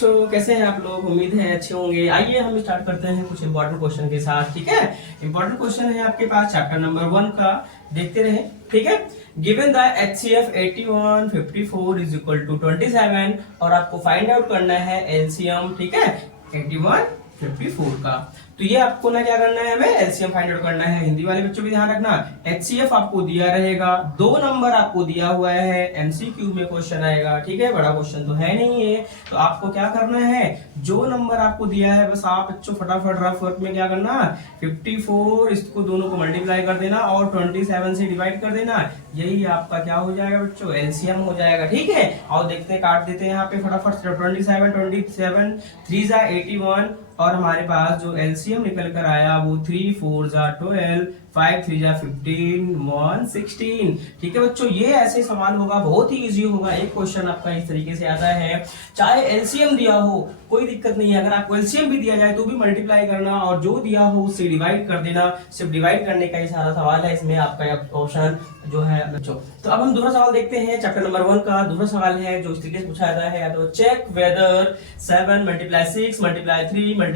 बच्चों, कैसे हैं आप लोग? उम्मीद है अच्छे होंगे। आइए हम स्टार्ट करते हैं कुछ इंपॉर्टेंट क्वेश्चन के साथ। ठीक है, इंपॉर्टेंट क्वेश्चन है आपके पास चैप्टर नंबर 1 का, देखते रहे। ठीक है, given the HCF 81 54 is equal to 27 और आपको फाइंड आउट करना है एलसीएम। ठीक है, 81 54 का। तो ये आपको ना क्या करना है, हमें एलसीएम फाइंड आउट करना है। हिंदी वाले बच्चों भी ध्यान रखना, HCF आपको दिया रहेगा, 2 नंबर आपको दिया हुआ है, एमसीक्यू में क्वेश्चन आएगा। ठीक है, बड़ा क्वेश्चन तो है नहीं है, तो आपको क्या करना है, जो नंबर आपको दिया है बस आप बच्चों फटाफट रफ वर्क में क्या करना, 54 इसको दोनों को मल्टीप्लाई कर देना और 27 से डिवाइड कर देना। यही आपका क्या हो जाएगा बच्चों, एलसीएम हो जाएगा। ठीक है, और देखते हैं, काट देते हैं यहाँ पे फटाफट। 27 3 जा 81 और हमारे पास जो एलसीएम निकल कर आया वो 3 4 जा 12 5 3 जा 15 1 16। ठीक है बच्चों, ये ऐसे सवाल होगा, बहुत ही इजी होगा। एक क्वेश्चन आपका इस तरीके से आता है, चाहे एलसीएम दिया हो कोई दिक्कत नहीं है, अगर आपको एलसीएम भी दिया जाए तो भी मल्टीप्लाई करना और जो दिया हो उससे डिवाइड कर देना। सिर्फ डिवाइड करने का ही सारा सवाल है, इसमें आपका ऑप्शन जो है बच्चों। तो अब हम दूसरा सवाल देखते हैं चैप्टर नंबर 1 का। दूसरा सवाल है जो इस तरीके से पूछा जाता है, या तो check whether 7 × 6 × 3 ×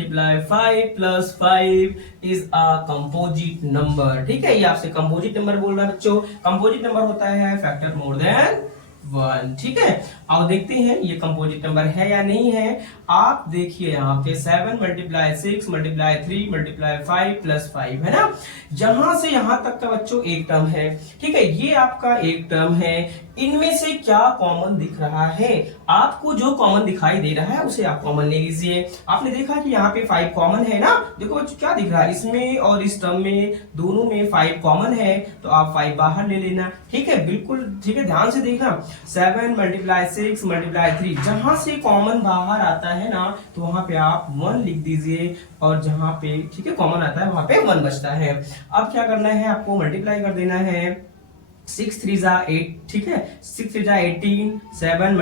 5 + 5 is a composite number. ठीक है, ये आपसे कंपोजिट नंबर बोल रहा है बच्चों। कंपोजिट नंबर होता है फैक्टर मोर देन 1। ठीक है, अब देखते हैं ये कंपोजिट नंबर है या नहीं है। आप देखिए यहाँ पे 7 × 6 × 3 × 5 + 5 है ना, जहां से यहां तक का बच्चों एक टर्म है। ठीक है, ये आपका एक टर्म है, इनमें से क्या कॉमन दिख रहा है? आपको जो कॉमन दिखाई दे रहा है उसे आप कॉमन ले लीजिए। आपने देखा कि यहाँ पे 5 कॉमन है ना, देखो बच्चों क्या दिख रहा है, इसमें और इस टर्म में दोनों में 5 कॉमन है, तो आप 5 बाहर ले लेना। ठीक है, बिल्कुल ठीक है, ध्यान से देखना। 7 × 6 × 3, जहां से कॉमन बाहर आता है ना तो वहां पे आप 1 लिख दीजिए, और जहां पे ठीक है कॉमन आता है वहां पे 1 बचता है। अब क्या करना है, आपको मल्टीप्लाई कर देना है। 6 3 जा 8, ठीक है, 6 3 जा 18, 7 ×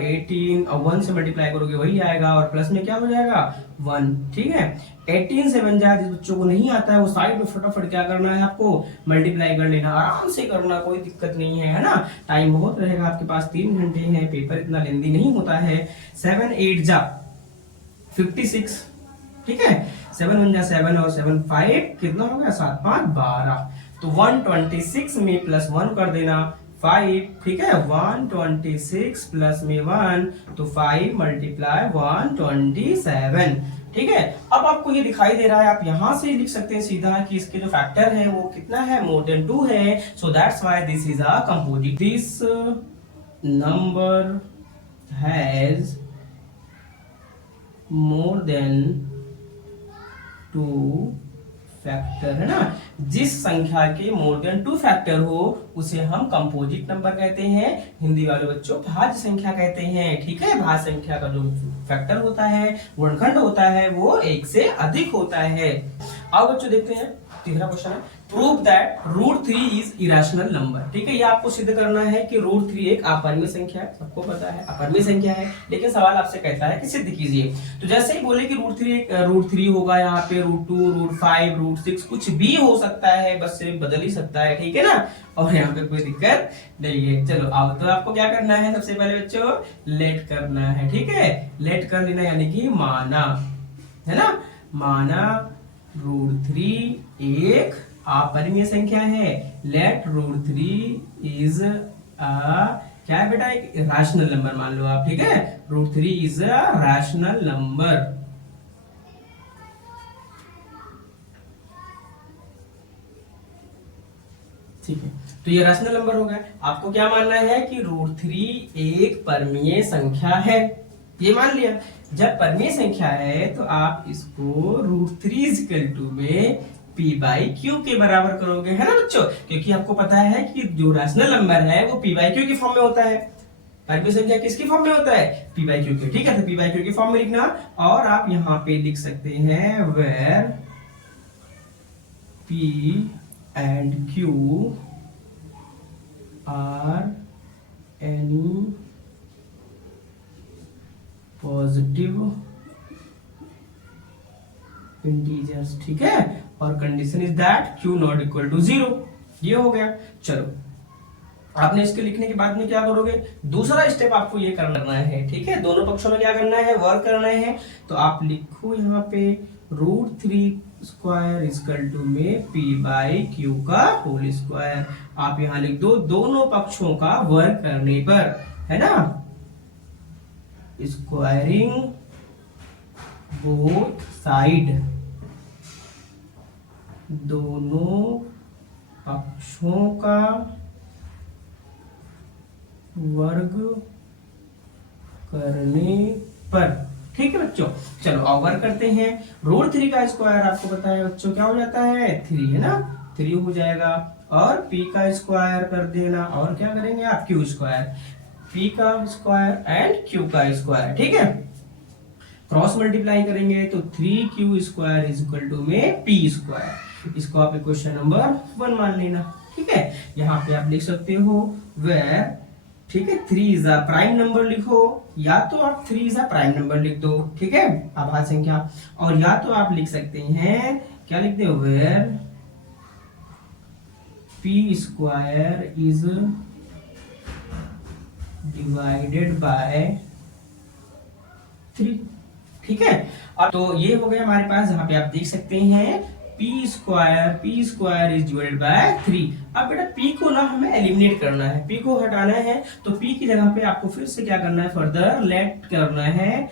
18 और 1 से मल्टीप्लाई करोगे वही आएगा, और प्लस में क्या हो जाएगा 1। ठीक है, 18 7 जा, जिस बच्चों को नहीं आता है वो साइड में फटाफट क्या करना है, आपको मल्टीप्लाई कर लेना, आराम से करना, कोई दिक्कत नहीं है ना। टाइम बहुत रहेगा आपके पास, 3 घंटे है, पेपर इतना लेंदी नहीं होता है। 7 8 जा 56, ठीक है, 7 1 जा 7 और 7 5 कितना हो गया, 7 5 12, तो 126 में +1 कर देना 5। ठीक है, 126 प्लस में 1 तो 5 × 127। ठीक है, अब आपको ये दिखाई दे रहा है, आप यहां से लिख सकते हैं सीधा कि इसके जो फैक्टर है वो कितना है, मोर देन 2 है। So that's why this is a composite. This number has more than 2 factor, है ना। जिस संख्या के मोर देन 2 फैक्टर हो उसे हम कंपोजिट नंबर कहते हैं, हिंदी वाले बच्चों भाज्य संख्या कहते हैं। ठीक है, भाज्य संख्या का जो फैक्टर होता है, गुणनखंड होता है, वो 1 से अधिक होता है। अब बच्चों देखते हैं तीसरा क्वेश्चन है, prove that √3 is irrational number. ठीक है, ये आपको सिद्ध करना है कि √3 एक अपरिमेय संख्या है, सबको पता है अपरिमेय संख्या है, लेकिन सवाल आपसे कहता है कि सिद्ध कीजिए। तो जैसे ही बोले कि √3 होगा, यहाँ पे √2 √5 √6 कुछ भी हो सकता है, बस से बदल ही सकता है। ठीक है ना, और यहाँ पे कोई दिक्कत नहीं है। चलो अब तो आपको क्या करना है, सबसे पहले बच्चों लेट करना है। ठीक है, लेट कर लेना यानी कि माना, है ना, माना √3 एक अपरिमेय संख्या है। लेट √3 इज क्या है बेटा, एक रैशनल नंबर मान लो आप। ठीक है, √3 इज अ रैशनल नंबर। ठीक है, तो ये रैशनल नंबर हो गया। आपको क्या मानना है कि √3 एक परमीय संख्या है, ये मान लिया। जब परमीय संख्या है तो आप इसको √3 में p/q के बराबर करोगे, है ना बच्चों, क्योंकि आपको पता है कि जो रैशनल नंबर है वो p/q की फॉर्म में होता है। परमीय संख्या किसकी फॉर्म में होता है, p/q की। ठीक है, तो p/q की फॉर्म में लिखना, और आप यहाँ पे लिख सकते हैं where p and q are any positive integers. ठीक है, और condition is that q not equal to 0। ये हो गया। चलो आपने इसके लिखने के बाद में क्या करोगे, दूसरा स्टेप आपको ये करना है, ठीक है। दोनों पक्षों में क्या करना है, वर्क करना है। तो आप लिखो यहाँ पे √3² इक्वल टू में p/q का होल स्क्वायर। आप यहाँ लिख दो दोनों पक्षों का वर्क करने पर, है ना, स्क्वायरिंग बोथ साइड, दोनों पक्षों का वर्ग करने पर, ठीक है बच्चों। चलो अब वर्क करते हैं। √3 का स्क्वायर आपको पता है बच्चों क्या हो जाता है, 3, है ना, 3 हो जाएगा। और p का स्क्वायर कर देना, और क्या करेंगे आप, q स्क्वायर, p का स्क्वायर एंड q का स्क्वायर, ठीक है। क्रॉस मल्टीप्लाई करेंगे तो 3q² इज इक्वल टू में p²। इसको आप क्वेश्चन नंबर 1 मान लेना, ठीक है। यहाँ पे आप लिख सकते हो वेयर, ठीक है, 3 इज अ प्राइम नंबर लिखो, या तो आप 3 इज अ प्राइम नंबर लिख दो, ठीक है, आभाज्य संख्या। और या तो आप लिख सकते हैं, क्या लिखते हो, where p² is divided by 3, ठीक है। अब तो ये हो गया हमारे पास, जहां पे आप देख सकते हैं p² इज डिवाइडेड बाय 3। अब बेटा p को ना हमें एलिमिनेट करना है, p को हटाना है, तो p की जगह पे आपको फिर से क्या करना है, फर्दर लेट करना है,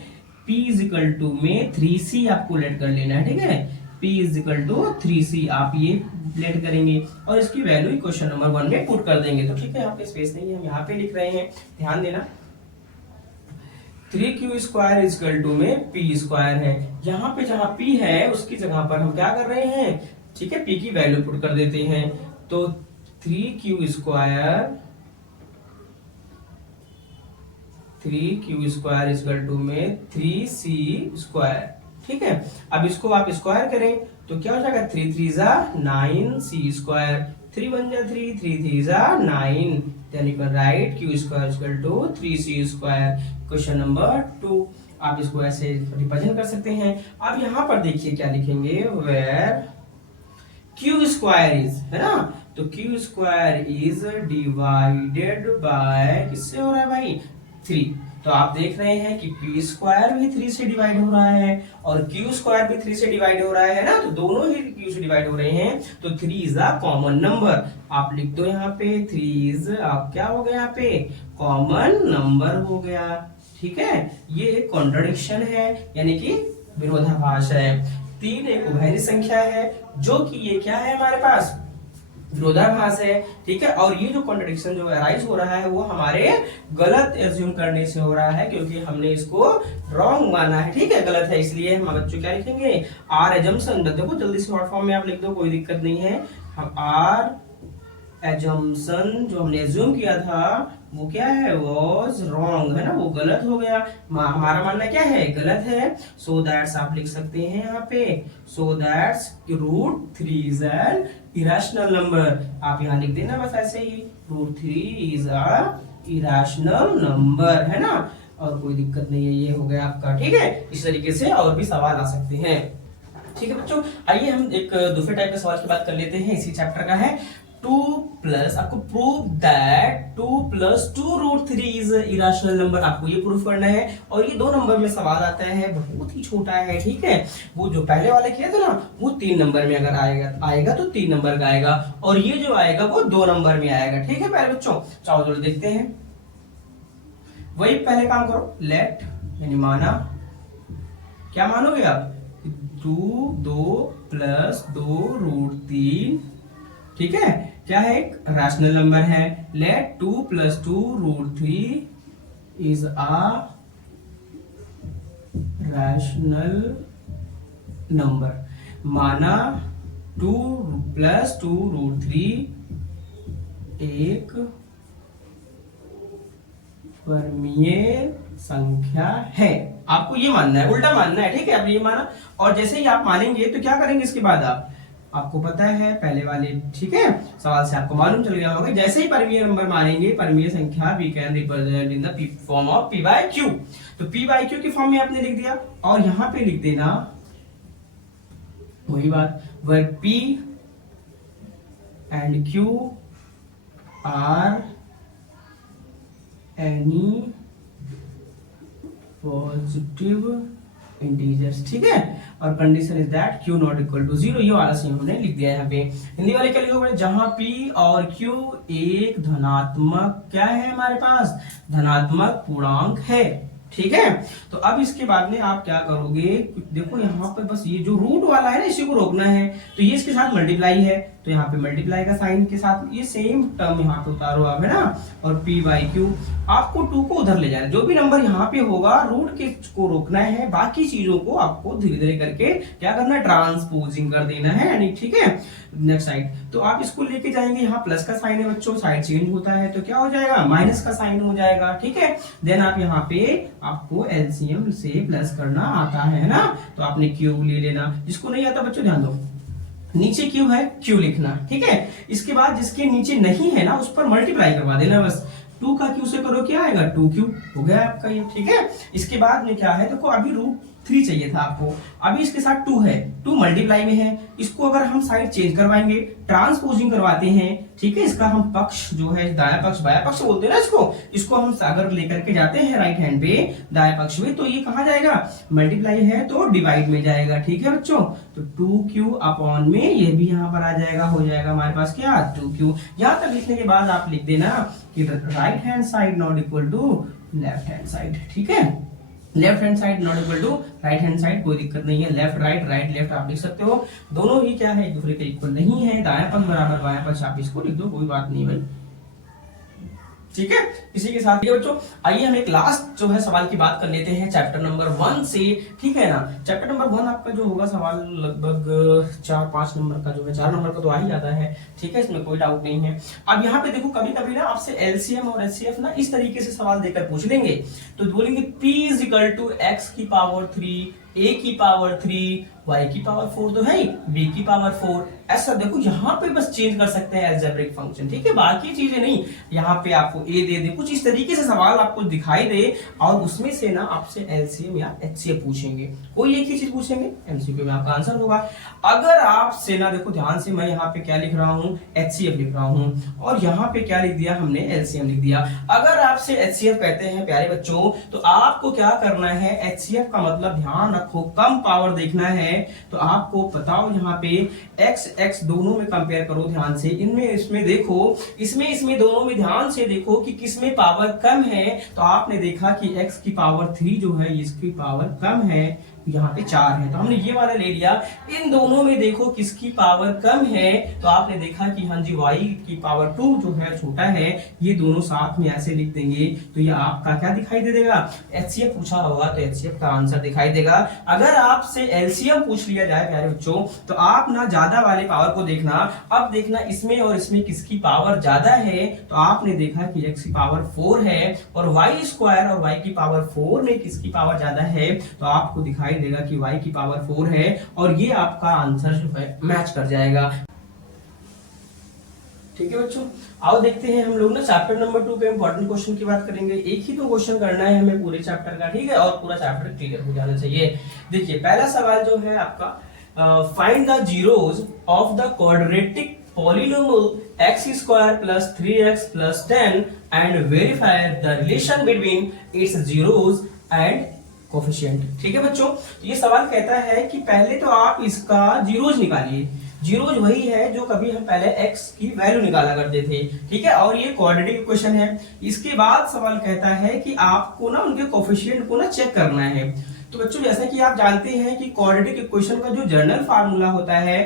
p इज इक्वल टू में 3c आपको लेट कर लेना है, ठीक है। p is equal to 3c आप ये लेट करेंगे और इसकी वैल्यू क्वेश्चन नंबर 1 में पुट कर देंगे। तो ठीक है, यहाँ पे स्पेस नहीं है, हम यहाँ पे लिख रहे हैं, ध्यान देना। 3q² इज इक्वल टू में p² है। यहाँ पे जहां p है उसकी जगह पर हम क्या कर रहे हैं, ठीक है, p की वैल्यू पुट कर देते हैं। तो 3q² इज इक्वल टू में 3c², ठीक है। अब इसको आप स्क्वायर करें तो क्या हो जाएगा, 3 3 जा 9c², 3 1 जा 3, 3 3 जा 9, then you can write q² equal to 3c²। Question number 2 आप इसको ऐसे रिप्रेजेंट कर सकते हैं। अब यहाँ पर देखिए क्या लिखेंगे, वेयर q² इज, है ना, तो q² इज डिवाइडेड बाय, किससे हो रहा है भाई, 3। तो आप देख रहे हैं कि p² भी 3 से डिवाइड हो रहा है और q² भी 3 से डिवाइड हो रहा है ना, तो दोनों ही q से डिवाइड हो रहे हैं। तो 3 इज अ कॉमन नंबर, आप लिख दो यहाँ पे 3 इज, आप क्या हो गया यहाँ पे, कॉमन नंबर हो गया, ठीक है। ये एक कॉन्ट्रडिक्शन है, यानी कि विरोधाभास है। 3 एक उभयनिष्ठ संख्या है, जो कि ये क्या है हमारे पास, विरोधाभास है, ठीक है। और ये जो कॉन्ट्रडिक्शन जो अराइज हो रहा है वो हमारे गलत एज्यूम करने से हो रहा है, क्योंकि हमने इसको रॉन्ग माना है, ठीक है, गलत है। इसलिए हम बच्चों क्या लिखेंगे, आर एजम्पशन, देखो जल्दी से शॉर्ट फॉर्म में आप लिख दो, कोई दिक्कत नहीं है। हम आर एजम्पशन जो हमने एज्यूम किया था वो क्या है, वॉज रॉन्ग, है ना, वो गलत हो गया। हमारा मानना क्या है, गलत है। सो दैट्स आप लिख सकते हैं यहाँ पे, so that's √3 is an irrational number, आप यहाँ लिख देना बस ऐसे ही, √3 इज अ इरेशनल नंबर, है ना, और कोई दिक्कत नहीं है, ये हो गया आपका, ठीक है। इस तरीके से और भी सवाल आ सकते हैं, ठीक है बच्चों। आइए हम एक दूसरे टाइप के सवाल की बात कर लेते हैं, इसी चैप्टर का है। 2 प्लस, आपको prove that 2 + 2√3 is irrational number, आपको ये प्रूफ करना है। और ये 2 नंबर में सवाल आता है, बहुत ही छोटा है, ठीक है। वो जो पहले वाले किया था ना, वो 3 नंबर में अगर आएगा तो 3 नंबर का आएगा, और ये जो आएगा वो 2 नंबर में आएगा, ठीक है प्यारे बच्चों। चलो जरूर देखते हैं, वही पहले काम करो, लेट, यानी माना, क्या मानोगे आप, 2 + 2√3, ठीक है, क्या है, एक रैशनल नंबर है। Let 2 + 2√3 is a rational number, माना 2 + 2√3 एक परमीय संख्या है। आपको ये मानना है, उल्टा मानना है, ठीक है। अब ये माना, और जैसे ही आप मानेंगे तो क्या करेंगे इसके बाद, आपको पता है पहले वाले, ठीक है, सवाल से आपको मालूम चल गया होगा, जैसे ही परमीय नंबर मानेंगे, परमीय संख्या we can represent in the form of p/q। तो p/q की फॉर्म में आपने लिख दिया, और यहां पे लिख देना वही बात, where p and q are any positive integers, ठीक है। और condition is that q not equal to 0, ये वाला सेम हमने लिख दिया है यहाँ पे। हिंदी वाले क्या लिखोगे, जहां p और q एक धनात्मक क्या है हमारे पास, धनात्मक पूर्णांक है, ठीक है। तो अब इसके बाद में आप क्या करोगे, देखो यहाँ पर बस ये जो रूट वाला है ना इसी को रोकना है, तो ये इसके साथ मल्टीप्लाई है तो यहाँ पे मल्टीप्लाई का साइन के साथ ये सेम टर्म यहाँ पे उतारो आप, है ना। और p बाई क्यू, आपको 2 को उधर ले जाना, जो भी नंबर यहाँ पे होगा रूट के को रोकना है, बाकी चीजों को आपको धीरे धीरे करके क्या करना है, ट्रांसपोजिंग कर देना है, यानी ठीक है। नेक्स्ट साइड तो आप इसको लेके जाएंगे, यहाँ प्लस का साइन है बच्चों, साइड चेंज होता है तो क्या हो जाएगा, माइनस का साइन हो जाएगा, ठीक है। देन आप यहाँ पे आपको एलसीएम से प्लस करना आता है ना, तो आपने क्यू ले लेना, जिसको नहीं आता बच्चों ध्यान दो, नीचे क्यू है क्यू लिखना, ठीक है। इसके बाद जिसके नीचे नहीं है ना उस पर मल्टीप्लाई करवा देना बस, 2 का क्यू से करो क्या आएगा, 2q हो गया आपका ये, ठीक है। इसके बाद में क्या है, देखो अभी रूट 3 चाहिए था आपको, अभी इसके साथ 2 है, 2 मल्टीप्लाई में है, इसको अगर हम साइड चेंज करवाएंगे, ट्रांसपोजिंग करवाते हैं, ठीक है। इसका हम पक्ष जो है दाया पक्ष बाया पक्ष बोलते हैं ना इसको हम अगर लेकर के जाते हैं राइट हैंड पे दाया पक्ष में, तो ये कहाँ जाएगा, मल्टीप्लाई है तो डिवाइड में जाएगा, ठीक है बच्चों। तो 2q अपॉन में ये भी यहाँ पर आ जाएगा, हो जाएगा हमारे पास क्या 2q। यहाँ तक लिखने के बाद आप लिख देना कि right hand side not equal to left hand side, ठीक है। Left hand side not equal to right hand side, कोई दिक्कत नहीं है, लेफ्ट राइट राइट लेफ्ट आप लिख सकते हो, दोनों ही क्या है एक दूसरे के इक्वल नहीं है, दायां पक्ष बराबर बायां पक्ष आप इसको लिख दो, कोई बात नहीं भाई, ठीक है। इसी के साथ ये बच्चों आइए हम एक लास्ट जो है सवाल की बात कर लेते हैं चैप्टर नंबर 1 से, ठीक है ना। चैप्टर नंबर 1 आपका जो होगा सवाल लगभग 4-5 नंबर का जो है, 4 नंबर का तो आ ही जाता है, ठीक है, इसमें कोई डाउट नहीं है। अब यहाँ पे देखो कभी कभी ना आपसे एलसीएम और एचसीएफ ना इस तरीके से सवाल देकर पूछ लेंगे, तो बोलेंगे p is equal to x की पावर 3, a की पावर 3, y की पावर 4 तो है, b की पावर 4, ऐसा देखो यहाँ पे बस चेंज कर सकते हैं अलजेब्रिक फंक्शन, ठीक है, बाकी चीजें नहीं। यहाँ पे आपको a दे दे, कुछ इस तरीके से सवाल आपको दिखाई दे और उसमें से ना आपसे एलसीएम या एचसीएफ पूछेंगे, कोई एक ही चीज पूछेंगे, एमसीक्यू में आपका आंसर होगा। अगर आपसे ना देखो ध्यान से, मैं यहाँ पे क्या लिख रहा हूँ, एचसीएफ लिख रहा हूँ, और यहाँ पे क्या लिख दिया हमने, एलसीएम लिख दिया। अगर आपसे एचसीएफ कहते हैं प्यारे बच्चों, तो आपको क्या करना है, एचसीएफ का मतलब ध्यान रखो कम पावर देखना है, तो आपको बताओ यहाँ पे x दोनों में कंपेयर करो ध्यान से, इनमें इसमें देखो, इसमें दोनों में ध्यान से देखो कि किसमें पावर कम है, तो आपने देखा कि x की पावर 3 जो है इसकी पावर कम है, यहाँ पे 4 है, तो हमने ये वाला ले लिया। इन दोनों में देखो किसकी पावर कम है, तो आपने देखा कि हाँ जी y की पावर 2 जो है छोटा है, ये दोनों साथ में ऐसे लिख देंगे, तो ये आपका क्या दिखाई दे देगा, एचसीएफ पूछा होगा तो एचसीएफ का आंसर दिखाई देगा। अगर आपसे एलसीएम पूछ लिया जाए प्यारे बच्चों, तो आप ना ज्यादा वाले पावर को देखना, अब देखना इसमें और इसमें किसकी पावर ज्यादा है, तो आपने देखा कि x की पावर 4 है और y स्क्वायर और y की पावर 4 में किसकी पावर ज्यादा है, तो आपको दिखाई देगा कि y की पावर 4 है, और ये आपका आंसर जो है मैच कर जाएगा, ठीक है बच्चों। आओ देखते हैं हम लोग ना चैप्टर नंबर 2 पे इंपॉर्टेंट क्वेश्चन की बात करेंगे। एक ही तो क्वेश्चन करना है हमें पूरे चैप्टर का, ठीक है, और पूरा चैप्टर क्लियर हो जाना चाहिए। देखिए पहला सवाल जो है आपका, find the zeros of the quadratic polynomial x square plus 3x plus 10 and verify the relation between its zeros and coefficient, ठीक है बच्चों। तो ये सवाल कहता है कि पहले तो आप इसका जीरोज निकालिए, जीरोज वही है जो कभी हम पहले x की वैल्यू निकाला करते थे, ठीक है, और ये क्वाड्रेटिक इक्वेशन है। इसके बाद सवाल कहता है कि आपको ना उनके कोफिशिएंट को ना चेक करना है। तो बच्चों जैसा कि आप जानते हैं कि क्वाड्रेटिक इक्वेशन का जो जनरल फार्मूला होता है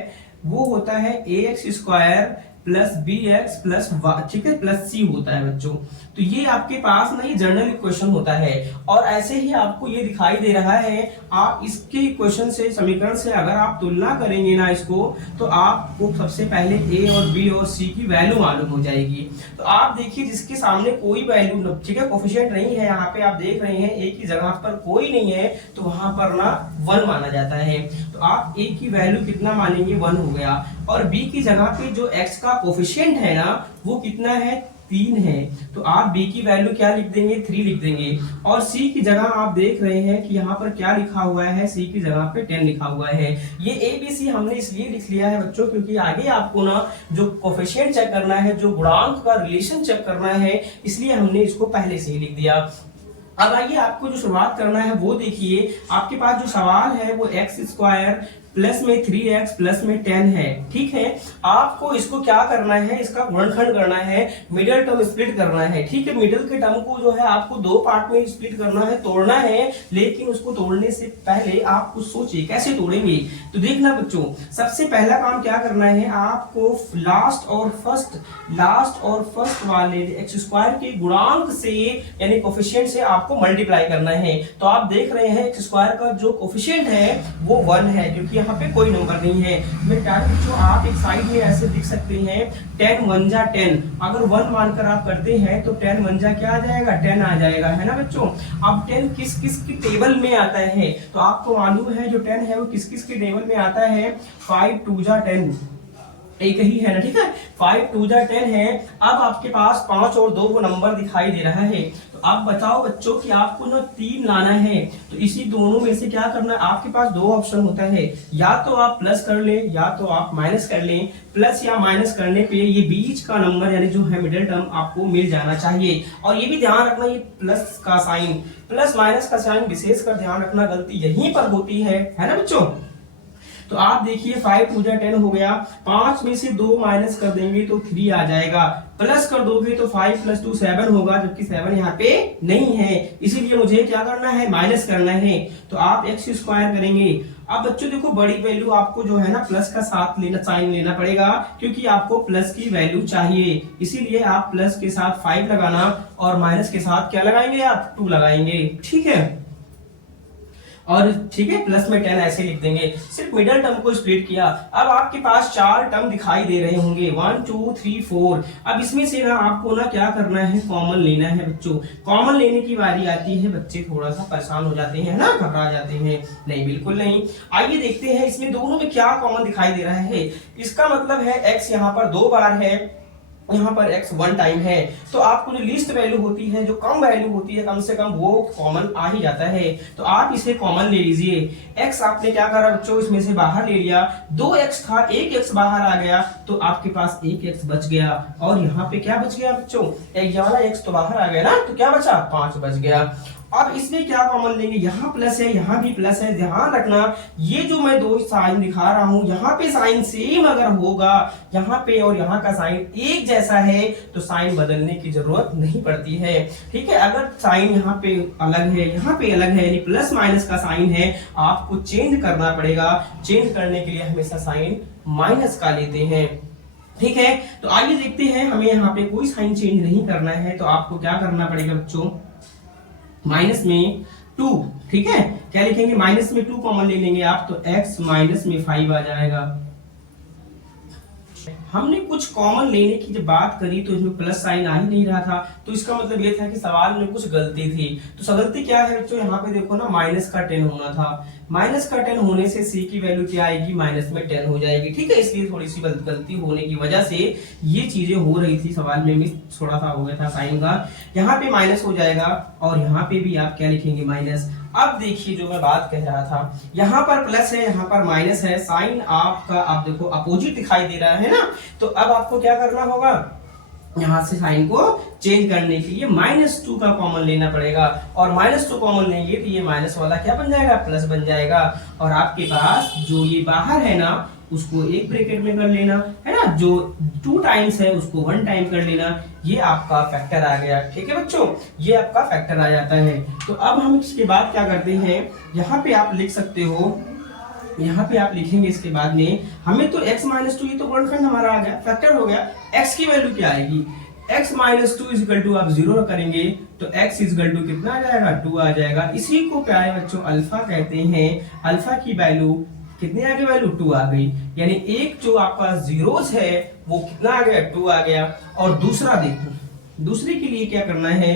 वो होता है ax square plus bx plus ठीक है प्लस c होता है बच्चों। तो ये आपके पास ना ये जनरल इक्वेशन होता है, और ऐसे ही आपको ये दिखाई दे रहा है, आप इसके इक्वेशन से समीकरण से अगर आप तुलना करेंगे ना इसको, तो आपको सबसे पहले a और b और c की वैल्यू मालूम हो जाएगी। तो आप देखिए जिसके सामने कोई वैल्यू, ठीक है, कोफिशिएंट नहीं है, यहाँ पे आप देख रहे हैं a की जगह पर कोई नहीं है, तो वहां पर ना 1 माना जाता है। तो आप a की वैल्यू कितना मानेंगे, 1 हो गया, और b की जगह पे जो x का कोफिशिएंट है ना वो कितना है, 3 है, तो आप b की वैल्यू क्या लिख देंगे, 3 लिख देंगे। और c की जगह आप देख रहे हैं कि यहाँ पर क्या लिखा हुआ है, c की जगह पे 10 लिखा हुआ है। ये a b c हमने इसलिए लिख लिया है बच्चों क्योंकि आगे आपको ना जो कोफिशिएंट चेक करना है, जो गुणांक का रिलेशन चेक करना है, इसलिए हमने इसको पहले से ही लिख दिया। अब आइए आपको जो शुरुआत करना है वो देखिए, आपके पास जो सवाल है वो एक्स स्क्वायर प्लस में 3x प्लस में 10 है, ठीक है। आपको इसको क्या करना है, इसका गुणनखंड करना है, मिडिल टर्म स्प्लिट करना है, ठीक है। मिडिल के टर्म को जो है आपको दो पार्ट में स्प्लिट करना है, तोड़ना है, लेकिन उसको तोड़ने से पहले आप कुछ सोचिए कैसे तोड़ेंगे। तो देखना बच्चों, सबसे पहला काम क्या करना है, आपको लास्ट और फर्स्ट वाले एक्स स्क्वायर के गुणांक से यानी कोफिशिएंट से आपको मल्टीप्लाई करना है। तो आप देख रहे हैं एक्स स्क्वायर का जो कोफिशिएंट है वो 1 है, क्योंकि यहाँ पे कोई नंबर नहीं है। बच्चों आप एक साइड में ऐसे लिख सकते हैं 10 1 जा 10, अगर 1 मानकर आप करते हैं तो 10 1 जा क्या आ जाएगा, 10 आ जाएगा, है ना बच्चों। अब 10 किस किस की टेबल में आता है, तो आपको मालूम है जो 10 है वो किस किस की टेबल में आता है, 5 2 जा 10, एक ही है ना, ठीक है। 5 2 जा 10 है। अब आपके पास 5 और 2 को नंबर दिखाई दे रहा है, तो आप बताओ बच्चों कि आपको ना 3 लाना है। तो इसी दोनों में से क्या करना है, आपके पास दो ऑप्शन होता है, या तो आप प्लस कर लें या तो आप माइनस कर लें। प्लस या माइनस करने पे ये बीच का नंबर यानी जो है मिडिल टर्म आपको मिल जाना चाहिए। और ये भी ध्यान रखना, ये प्लस का साइन, प्लस माइनस का साइन विशेषकर ध्यान रखना, गलती यहीं पर होती है ना बच्चों। तो आप देखिए 5 2 जा 10 हो गया, 5 में से 2 माइनस कर देंगे तो 3 आ जाएगा, प्लस कर दोगे तो 5 + 2 7 होगा, जबकि 7 यहाँ पे नहीं है, इसीलिए मुझे क्या करना है, माइनस करना है। तो आप एक्स स्क्वायर करेंगे। अब बच्चों देखो बड़ी वैल्यू आपको जो है ना प्लस का साथ लेना, साइन लेना पड़ेगा, क्योंकि आपको प्लस की वैल्यू चाहिए, इसीलिए आप प्लस के साथ 5 लगाना और माइनस के साथ क्या लगाएंगे, आप 2 लगाएंगे, ठीक है। और ठीक है, प्लस में 10 ऐसे लिख देंगे, सिर्फ मिडिल टर्म को स्प्लिट किया। अब आपके पास 4 टर्म दिखाई दे रहे होंगे, 1 2 3 4। अब इसमें से ना आपको ना क्या करना है, कॉमन लेना है बच्चों। कॉमन लेने की बारी आती है, बच्चे थोड़ा सा परेशान हो जाते हैं ना, घबरा जाते हैं, नहीं बिल्कुल नहीं। आइए देखते हैं इसमें दोनों में क्या कॉमन दिखाई दे रहा है। इसका मतलब है x यहाँ पर 2 बार है, यहाँ पर x 1 टाइम है, तो आपको जो लीस्ट वैल्यू होती है, जो कम वैल्यू होती है, कम से कम वो कॉमन आ ही जाता है। तो आप इसे कॉमन ले लीजिए। x आपने क्या करा बच्चों, इसमें से बाहर ले लिया, 2x था, 1x बाहर आ गया, तो आपके पास 1x बच गया। और यहाँ पे क्या बच गया बच्चों, एक वाला x तो बाहर आ गया ना, तो क्या बचा, 5 बच गया। अब इसमें क्या कॉमन लेंगे, यहाँ प्लस है, यहाँ भी प्लस है, ध्यान रखना ये जो मैं दो साइन दिखा रहा हूं, यहाँ पे साइन सेम अगर होगा, यहाँ पे और यहाँ का साइन एक जैसा है, तो साइन बदलने की जरूरत नहीं पड़ती है, ठीक है। अगर साइन यहाँ पे अलग है, यहाँ पे अलग है, यानी प्लस माइनस का साइन है, आपको चेंज करना पड़ेगा। चेंज करने के लिए हमेशा साइन माइनस का लेते हैं, ठीक है। तो आइए देखते हैं, हमें यहाँ पे कोई साइन चेंज नहीं करना है, तो आपको क्या करना पड़ेगा बच्चों, माइनस में 2, ठीक है। क्या लिखेंगे, माइनस में 2 कॉमन ले लेंगे आप, तो x माइनस में 5 आ जाएगा। हमने कुछ कॉमन लेने की जब बात करी तो इसमें प्लस साइन आ ही नहीं रहा था, तो इसका मतलब ये था कि सवाल में कुछ गलती थी। तो गलती क्या है बच्चों, यहाँ पे देखो ना माइनस का 10 होना था, माइनस का 10 होने से c की वैल्यू क्या आएगी, माइनस में 10 हो जाएगी, ठीक है। इसलिए थोड़ी सी गलती होने की वजह से ये चीजें हो रही थी, सवाल में मिस थोड़ा सा हो गया था साइन का। यहाँ पे माइनस हो जाएगा और यहाँ पे भी आप क्या लिखेंगे, माइनस। अब देखिए जो मैं बात कह रहा था, यहाँ पर प्लस है, यहाँ पर माइनस है, साइन आपका आप देखो अपोजिट दिखाई दे रहा है ना। तो अब आपको क्या करना होगा, यहाँ से साइन को चेंज करने के लिए -2 का कॉमन लेना पड़ेगा, और -2 कॉमन लेंगे तो ये माइनस वाला क्या बन जाएगा, प्लस बन जाएगा। और आपके पास जो ये बाहर है ना, उसको एक ब्रैकेट में कर लेना है ना, जो 2 टाइम्स है उसको 1 टाइम कर लेना, ये आपका फैक्टर आ गया, ठीक है बच्चों, ये आपका फैक्टर आ जाता है। तो अब हम इसके बाद क्या करते हैं, यहाँ पे आप लिख सकते हो, यहाँ पे आप लिखेंगे इसके बाद में, हमें तो x - 2 ये तो गुणनखंड हमारा आ गया, फैक्टर हो गया। x की वैल्यू क्या आएगी, x - 2 = आप 0 करेंगे तो x = कितना आ जाएगा, 2 आ जाएगा। इसी को प्यारे बच्चों अल्फा कहते हैं। अल्फा की वैल्यू कितनी आ गई, वैल्यू 2 आ गई, यानी एक जो आपका जीरोस है वो कितना आ गया, 2 आ गया। और दूसरा देखो, दूसरे के लिए क्या करना है,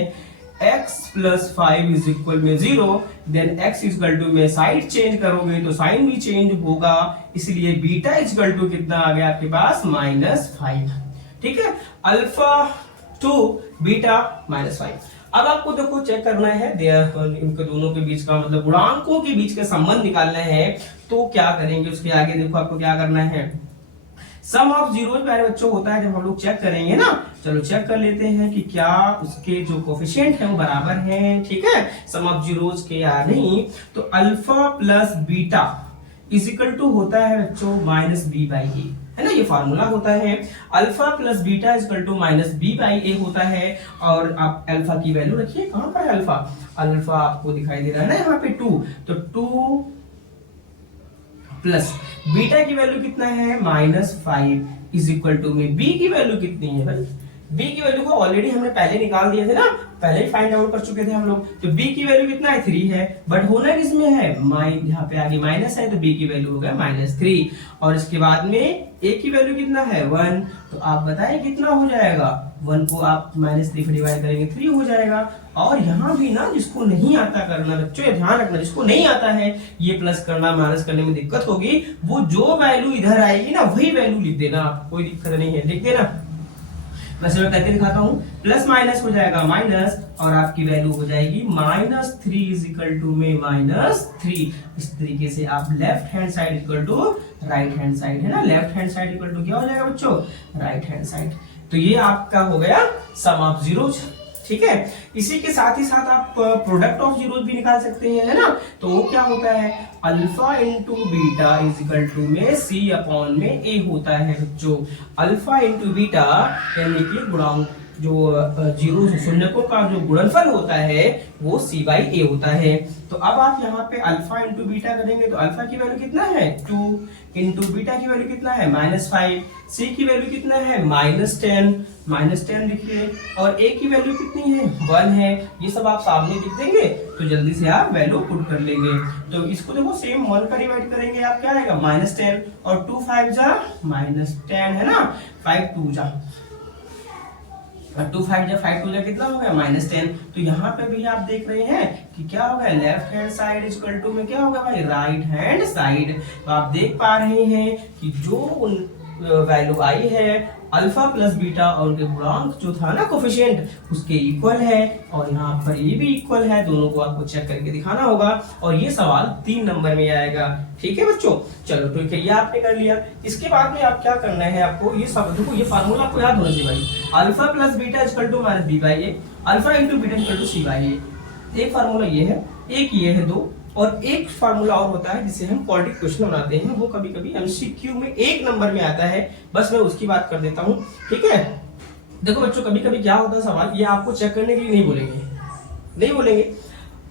x + 5 = 0, देन x = में साइड चेंज करोगे तो साइन भी चेंज होगा, इसलिए बीटा = कितना आ गया आपके पास, -5, ठीक है। Alpha 2 beta -5। अब आपको देखो चेक करना है इनके दोनों के बीच का मतलब गुणांकों के बीच का संबंध निकालना है। तो क्या करेंगे उसके आगे देखो आपको क्या करना है, सम ऑफ जीरोज प्यारे बच्चों होता है जब हम लोग चेक करेंगे ना। चलो चेक कर लेते हैं कि क्या उसके जो कोफिशिएंट है वो बराबर हैं। ठीक है, सम ऑफ जीरोज के या नहीं। तो alpha plus beta is equal to होता है बच्चों -b/a, है ना, ये फार्मूला होता है। Alpha plus beta is equal to -b/a होता है। और आप अल्फा की वैल्यू रखिए, कहां पर है अल्फा, अल्फा आपको दिखाई दे रहा है ना यहाँ पे 2, तो 2 प्लस बीटा की वैल्यू कितना है -5 इज इक्वल टू में बी की वैल्यू कितनी है भाई, बी की वैल्यू को ऑलरेडी हमने पहले निकाल दिए थे ना, पहले ही फाइंड आउट कर चुके थे हम लोग। तो बी की वैल्यू कितना है 3 है, बट होना किसमें है यहाँ पे आगे माइनस है, तो बी की वैल्यू हो गया -3। और इसके बाद में ए की वैल्यू कितना है 1, तो आप बताएं कितना हो जाएगा, 1 को आप -3 से डिवाइड करेंगे 3 हो जाएगा। और यहाँ भी ना जिसको नहीं आता करना बच्चों, ये ध्यान रखना, जिसको नहीं आता है ये प्लस करना माइनस करने में दिक्कत होगी, वो जो वैल्यू इधर आएगी ना वही वैल्यू लिख देना, कोई दिक्कत नहीं है, लिख देना। वैसे मैं करके दिखाता हूँ, प्लस माइनस हो जाएगा माइनस और आपकी वैल्यू हो जाएगी -3 इज इक्वल टू में -3। इस तरीके से आप left hand side equal to right hand side, है ना, left hand side equal to क्या हो जाएगा बच्चों, राइट हैंड साइड। तो ये आपका हो गया सम ऑफ जीरोज। ठीक है, इसी के साथ ही साथ आप प्रोडक्ट ऑफ जीरोज भी निकाल सकते हैं, है ना। तो वो क्या होता है, alpha into beta is equal to में सी अपॉन में ए होता है बच्चों। अल्फा इंटू बीटा यानी कि गुणांक जो जीरो शून्यकों का जो गुणनफल होता है वो c/a होता है। तो अब आप यहाँ पे अल्फा इंटू बीटा करेंगे तो अल्फा की वैल्यू कितना है 2, इंटू बीटा की वैल्यू कितना है -5, c की वैल्यू कितना है -10 लिखिए, और a की वैल्यू कितनी है 1 है। ये सब आप सामने लिख देंगे तो जल्दी से आप वैल्यू पुट कर लेंगे। तो इसको देखो सेम 1 का डिवाइड करेंगे आप क्या आएगा -10 और 2 5 जा -10, है ना, 5 2 जा 2 5 जा 5 2 जा कितना हो गया -10। तो यहाँ पे भी आप देख रहे हैं कि क्या हो गया, left hand side is equal to में क्या होगा भाई, राइट हैंड साइड। तो आप देख पा रहे हैं कि जो वैल्यू आई है अल्फा प्लस बीटा और उनके गुणांक जो था ना कोफिशिएंट उसके इक्वल है, और यहाँ पर ये भी इक्वल है, दोनों को आपको चेक करके दिखाना होगा। और ये सवाल 3 नंबर में आएगा। ठीक है बच्चों, चलो ठीक है, ये आपने कर लिया। इसके बाद में आप क्या करना है, आपको ये सब देखो, ये फार्मूला आपको याद होना चाहिए भाई, alpha plus beta equal to -b/a, alpha into beta equal to c/a। एक फार्मूला ये है, एक ये है 2, और एक फार्मूला और होता है जिसे हम क्वाड्रेटिक क्वेश्चन बनाते हैं, वो कभी कभी एमसीक्यू में 1 नंबर में आता है, बस मैं उसकी बात कर देता हूँ। ठीक है, देखो बच्चों कभी कभी क्या होता है सवाल, ये आपको चेक करने के लिए नहीं बोलेंगे,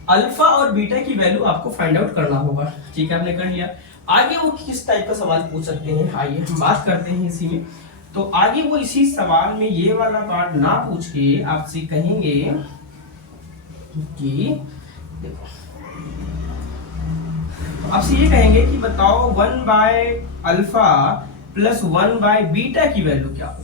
अल्फा और बीटा की वैल्यू आपको फाइंड आउट करना होगा। ठीक है, आपने कर लिया। आगे वो किस टाइप का सवाल पूछ सकते हैं, आइए हम बात करते हैं इसी में। तो आगे वो इसी सवाल में ये वाला पार्ट ना पूछ के आपसे कहेंगे कि देखो, आपसे ये कहेंगे कि बताओ 1/अल्फा प्लस 1/बीटा की वैल्यू क्या होगा।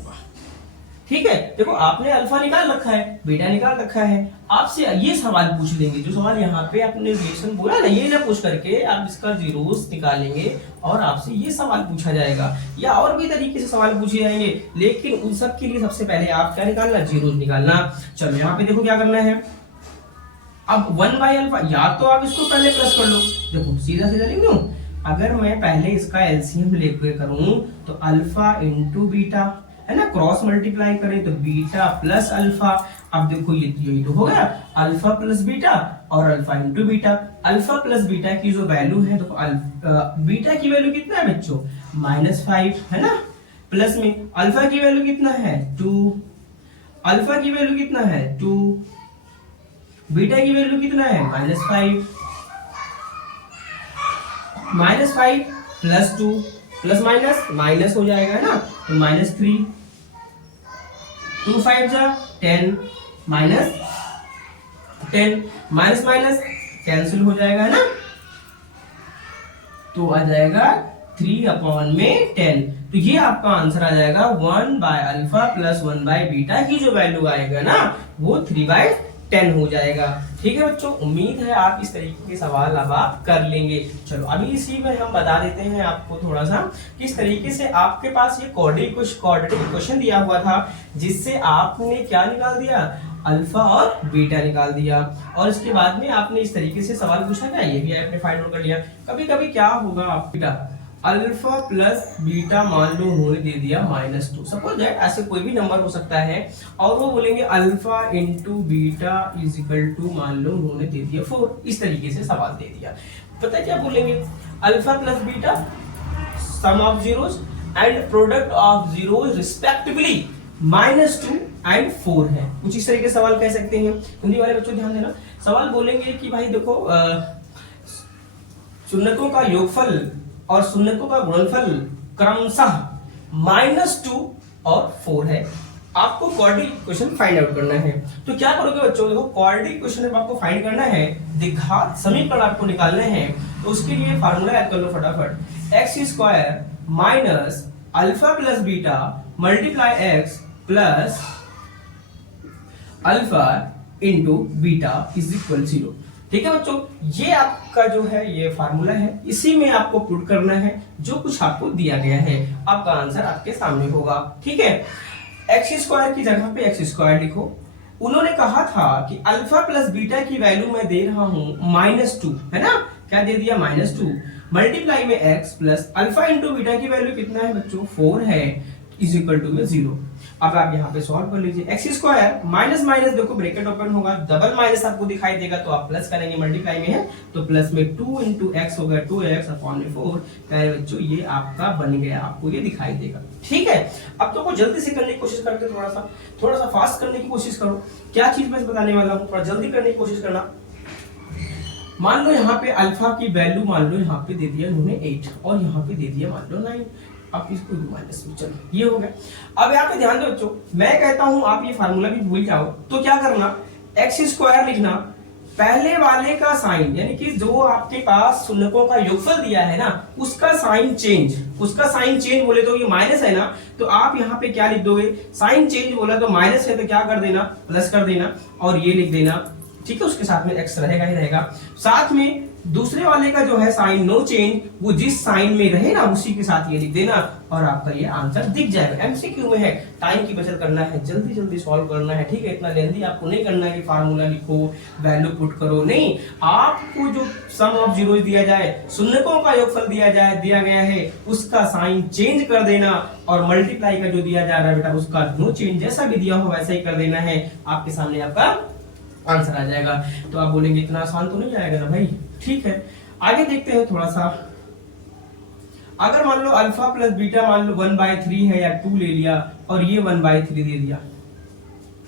ठीक है, देखो आपने अल्फा निकाल रखा है, बीटा निकाल रखा है, आपसे ये सवाल पूछ लेंगे, जो सवाल यहाँ पे आपने रिलेशन बोला ना, ये ना पूछ करके आप इसका जीरोस निकालेंगे और आपसे ये सवाल पूछा जाएगा, या और भी तरीके से सवाल पूछे जाएंगे, लेकिन उन सब के लिए सबसे पहले आप क्या निकालना, जीरोस निकालना। चलो यहाँ पे देखो क्या करना है, अब 1/अल्फा, या तो आप इसको पहले प्लस कर लो, देखो सीधा लिख दूं, अगर मैं पहले इसका एलसीएम लेकर करूं तो अल्फा इंटू बीटा, है ना, क्रॉस मल्टीप्लाई करें तो बीटा प्लस अल्फा। अब देखो यही तो हो गया, अल्फा प्लस बीटा और alpha into beta. Alpha plus beta की जो वैल्यू है, तो बीटा की वैल्यू कितना है बच्चों -5, है ना, प्लस में अल्फा की वैल्यू कितना है 2, अल्फा की वैल्यू कितना है 2, बीटा की वैल्यू कितना है -5 प्लस 2 प्लस माइनस हो जाएगा, है ना, तो -3, 2 5 जा 10, -10 माइनस कैंसिल हो जाएगा, है ना, तो आ जाएगा 3/10। तो ये आपका आंसर आ जाएगा 1/अल्फा प्लस 1/बीटा की जो वैल्यू आएगा ना वो 3/10 10 हो जाएगा। ठीक है बच्चों, उम्मीद है आप इस तरीके के सवाल अब आप कर लेंगे। चलो अभी इसी में हम बता देते हैं आपको थोड़ा सा किस तरीके से आपके पास ये क्वाड्रेटिक इक्वेशन दिया हुआ था, जिससे आपने क्या निकाल दिया, अल्फा और बीटा निकाल दिया। और इसके बाद में आपने इस तरीके से सवाल पूछा क्या, ये भी आपने फाइंड आउट कर लिया। कभी कभी क्या होगा, आप बीटा अल्फा प्लस बीटा मान लो उन्होंने दे दिया -2, सपोज दैट ऐसे कोई भी नंबर हो सकता है, और वो बोलेंगे alpha into beta is equal to मान लो उन्होंने दे दिया 4, इस तरीके से सवाल दे दिया। पता है क्या बोलेंगे, alpha plus beta some of zeros and product of zeros respectively -2 and 4 है, कुछ इस तरीके से सवाल कह सकते हैं। हिंदी वाले बच्चों ध्यान देना, सवाल बोलेंगे कि भाई देखो शून्यकों का योगफल और शून्यकों का गुणनफल क्रमशः -2 और 4 है, आपको क्वाड्रेटिक इक्वेशन फाइंड आउट करना है। तो क्या करोगे बच्चों, देखो क्वाड्रेटिक इक्वेशन आपको फाइंड करना है, द्विघात समीकरण आपको निकालने हैं, तो उसके लिए फार्मूला याद कर लो फटाफट, x² minus alpha plus beta multiply x plus alpha into beta is equal 0। ठीक है बच्चों, ये आपका जो है ये फार्मूला है, इसी में आपको पुट करना है जो कुछ आपको दिया गया है, आपका आंसर आपके सामने होगा। ठीक है, x² की जगह पे x² लिखो। उन्होंने कहा था कि अल्फा प्लस बीटा की वैल्यू मैं दे रहा हूं -2, है ना, क्या दे दिया -2 मल्टीप्लाई में x plus alpha into beta की वैल्यू कितना है बच्चों 4 है, इज इक्वल टू में 0। अब आप यहाँ पे सॉल्व कर लीजिए, x² माइनस माइनस देखो ब्रैकेट ओपन होगा, डबल माइनस आपको दिखाई देगा तो आप प्लस करेंगे, मल्टीप्लाई में है तो प्लस में 2 इंटू एक्स हो गया 2x अपॉन में 4। प्यारे बच्चों ये आपका बन गया, आपको ये दिखाई देगा। ठीक है, अब तो को जल्दी से करने की कोशिश करते, थोड़ा सा फास्ट करने की कोशिश करो। क्या चीज मैं बताने वाला हूँ, थोड़ा जल्दी करने की कोशिश करना। मान लो यहाँ पे अल्फा की वैल्यू मान लो यहाँ पे दे दिया उन्होंने 8 और यहाँ पे दे दिया मान लो 9, आप इसको माइनस में, चलो ये हो गया। अब यहाँ पे ध्यान दो बच्चों, मैं कहता हूं आप ये फार्मूला भी भूल जाओ तो क्या करना, x² लिखना, पहले वाले का साइन यानी कि जो आपके पास शून्यकों का योगफल दिया है ना उसका साइन चेंज बोले तो ये माइनस है ना, तो आप यहाँ पे क्या लिख दोगे, साइन चेंज बोला तो माइनस है तो क्या कर देना, प्लस कर देना और ये लिख देना। ठीक है, उसके साथ में x रहेगा ही रहेगा, साथ में दूसरे वाले का जो है साइन नो चेंज, वो जिस साइन में रहे ना उसी के साथ ये लिख देना और आपका ये आंसर दिख जाएगा। एमसीक्यू में है, टाइम की बचत करना है, जल्दी जल्दी सॉल्व करना है। ठीक है, इतना लेंदी आपको नहीं करना है कि फार्मूला लिखो वैल्यू पुट करो, नहीं, आपको जो सम ऑफ जीरोस दिया जाए, शून्यकों का योगफल दिया गया है उसका साइन चेंज कर देना और मल्टीप्लाई का जो दिया जा रहा है बेटा उसका नो चेंज, जैसा भी दिया हो वैसा ही कर देना है, आपके सामने आपका आंसर आ जाएगा। तो आप बोलेंगे इतना आसान तो नहीं आएगा ना भाई, ठीक है आगे देखते हैं थोड़ा सा। अगर मान लो अल्फा प्लस बीटा मान लो 1/3 है या 2 ले लिया और ये 1/3 दे दिया,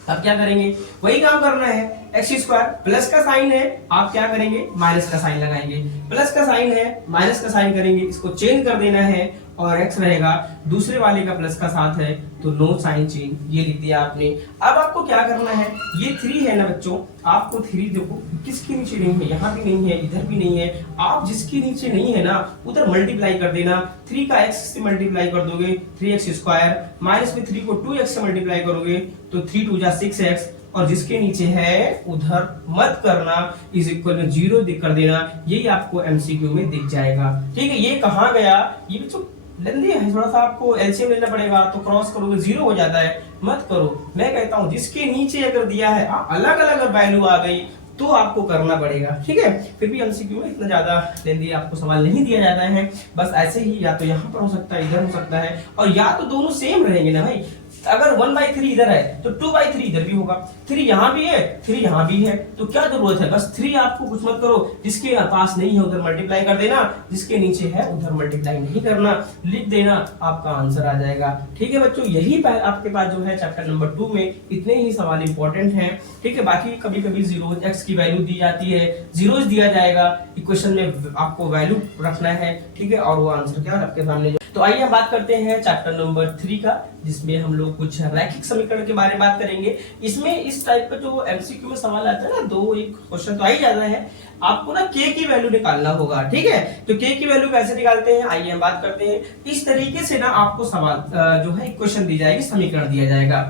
अब क्या करेंगे, वही काम करना है, x² प्लस का साइन है, आप क्या करेंगे माइनस का साइन लगाएंगे, प्लस का साइन है माइनस का साइन करेंगे, इसको चेंज कर देना है और x रहेगा, दूसरे वाले का प्लस का साथ है तो नो साइन चेंज, ये लिख दिया आपने। अब आपको क्या करना है, ये 3 है ना बच्चों, आपको 3 देखो किसके नीचे नहीं है, यहाँ भी नहीं है इधर भी नहीं है, आप जिसके नीचे नहीं है ना उधर मल्टीप्लाई कर देना, 3 का x से मल्टीप्लाई कर दोगे 3x² माइनस में 3 को 2x से मल्टीप्लाई करोगे तो 3 2 जा 6x और जिसके नीचे है उधर मत करना, इज इक्वल में 0 कर देना, यही आपको एमसीक्यू में दिख जाएगा। ठीक है, ये कहाँ गया, ये बच्चों लेंदी है, थोड़ा सा आपको एलसीएम लेना पड़ेगा, तो क्रॉस करोगे 0 हो जाता है, मत करो। मैं कहता हूं जिसके नीचे अगर दिया है अलग अलग वैल्यू आ गई तो आपको करना पड़ेगा। ठीक है, फिर भी एमसीक्यू में इतना ज्यादा लेंदी आपको सवाल नहीं दिया जाता है, बस ऐसे ही या तो यहाँ पर हो सकता है इधर हो सकता है, और या तो दोनों सेम रहेंगे ना भाई, अगर 1/3 इधर है तो 2/3 इधर भी होगा, 3 यहाँ भी है 3 यहाँ भी है, तो क्या जरूरत है, बस 3 आपको कुछ मत करो, जिसके पास नहीं है उधर मल्टीप्लाई कर देना, जिसके नीचे है उधर मल्टीप्लाई नहीं करना, लिख देना, आपका आंसर आ जाएगा। ठीक है बच्चों, यही आपके पास जो है चैप्टर नंबर 2 में इतने ही सवाल इंपॉर्टेंट हैं। ठीक है, बाकी कभी कभी जीरो x की वैल्यू दी जाती है, जीरोस दिया जाएगा, इक्वेशन में आपको वैल्यू रखना है। ठीक है, और वो आंसर क्या है आपके सामने। तो आइए हम बात करते हैं चैप्टर नंबर 3 का, जिसमें हम लोग कुछ रैखिक समीकरण के बारे में बात करेंगे। इसमें इस टाइप का जो एमसीक्यू में सवाल आता है ना, 2-1 क्वेश्चन तो आ ही जाता है, आपको ना k की वैल्यू निकालना होगा। ठीक है, तो k की वैल्यू कैसे निकालते हैं, आइए हम बात करते हैं। इस तरीके से ना आपको सवाल जो है इक्वेशन दी जाएगी, समीकरण दिया जाएगा।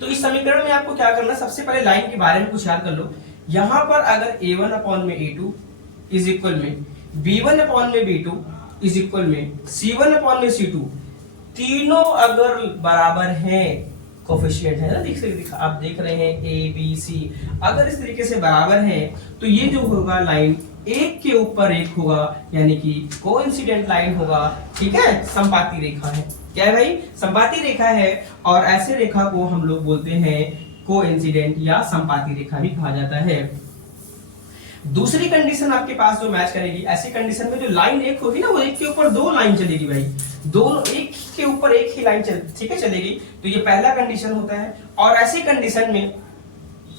तो इस समीकरण में आपको क्या करना है, सबसे पहले लाइन के बारे में कुछ याद कर लो। यहां पर अगर a1 अपॉन में a2 इज इक्वल में b1 अपॉन में b2 इज इक्वल में c1 अपॉन में c2, तीनों अगर बराबर हैं, कोफिशिएंट है ना, आप देख रहे हैं ए बी सी, अगर इस तरीके से बराबर है तो ये जो होगा लाइन एक के ऊपर एक होगा, यानी कि कोइंसिडेंट लाइन होगा। ठीक है, संपाती रेखा है। क्या है भाई, संपाती रेखा है। और ऐसे रेखा को हम लोग बोलते हैं कोइंसिडेंट या संपाती रेखा भी कहा जाता है। दूसरी कंडीशन आपके पास जो मैच करेगी, ऐसी कंडीशन में जो लाइन एक होगी ना, वो एक के ऊपर दो लाइन चलेगी भाई, दोनों एक के ऊपर एक ही लाइन ठीक है चलेगी। तो ये पहला कंडीशन होता है। और ऐसी कंडीशन में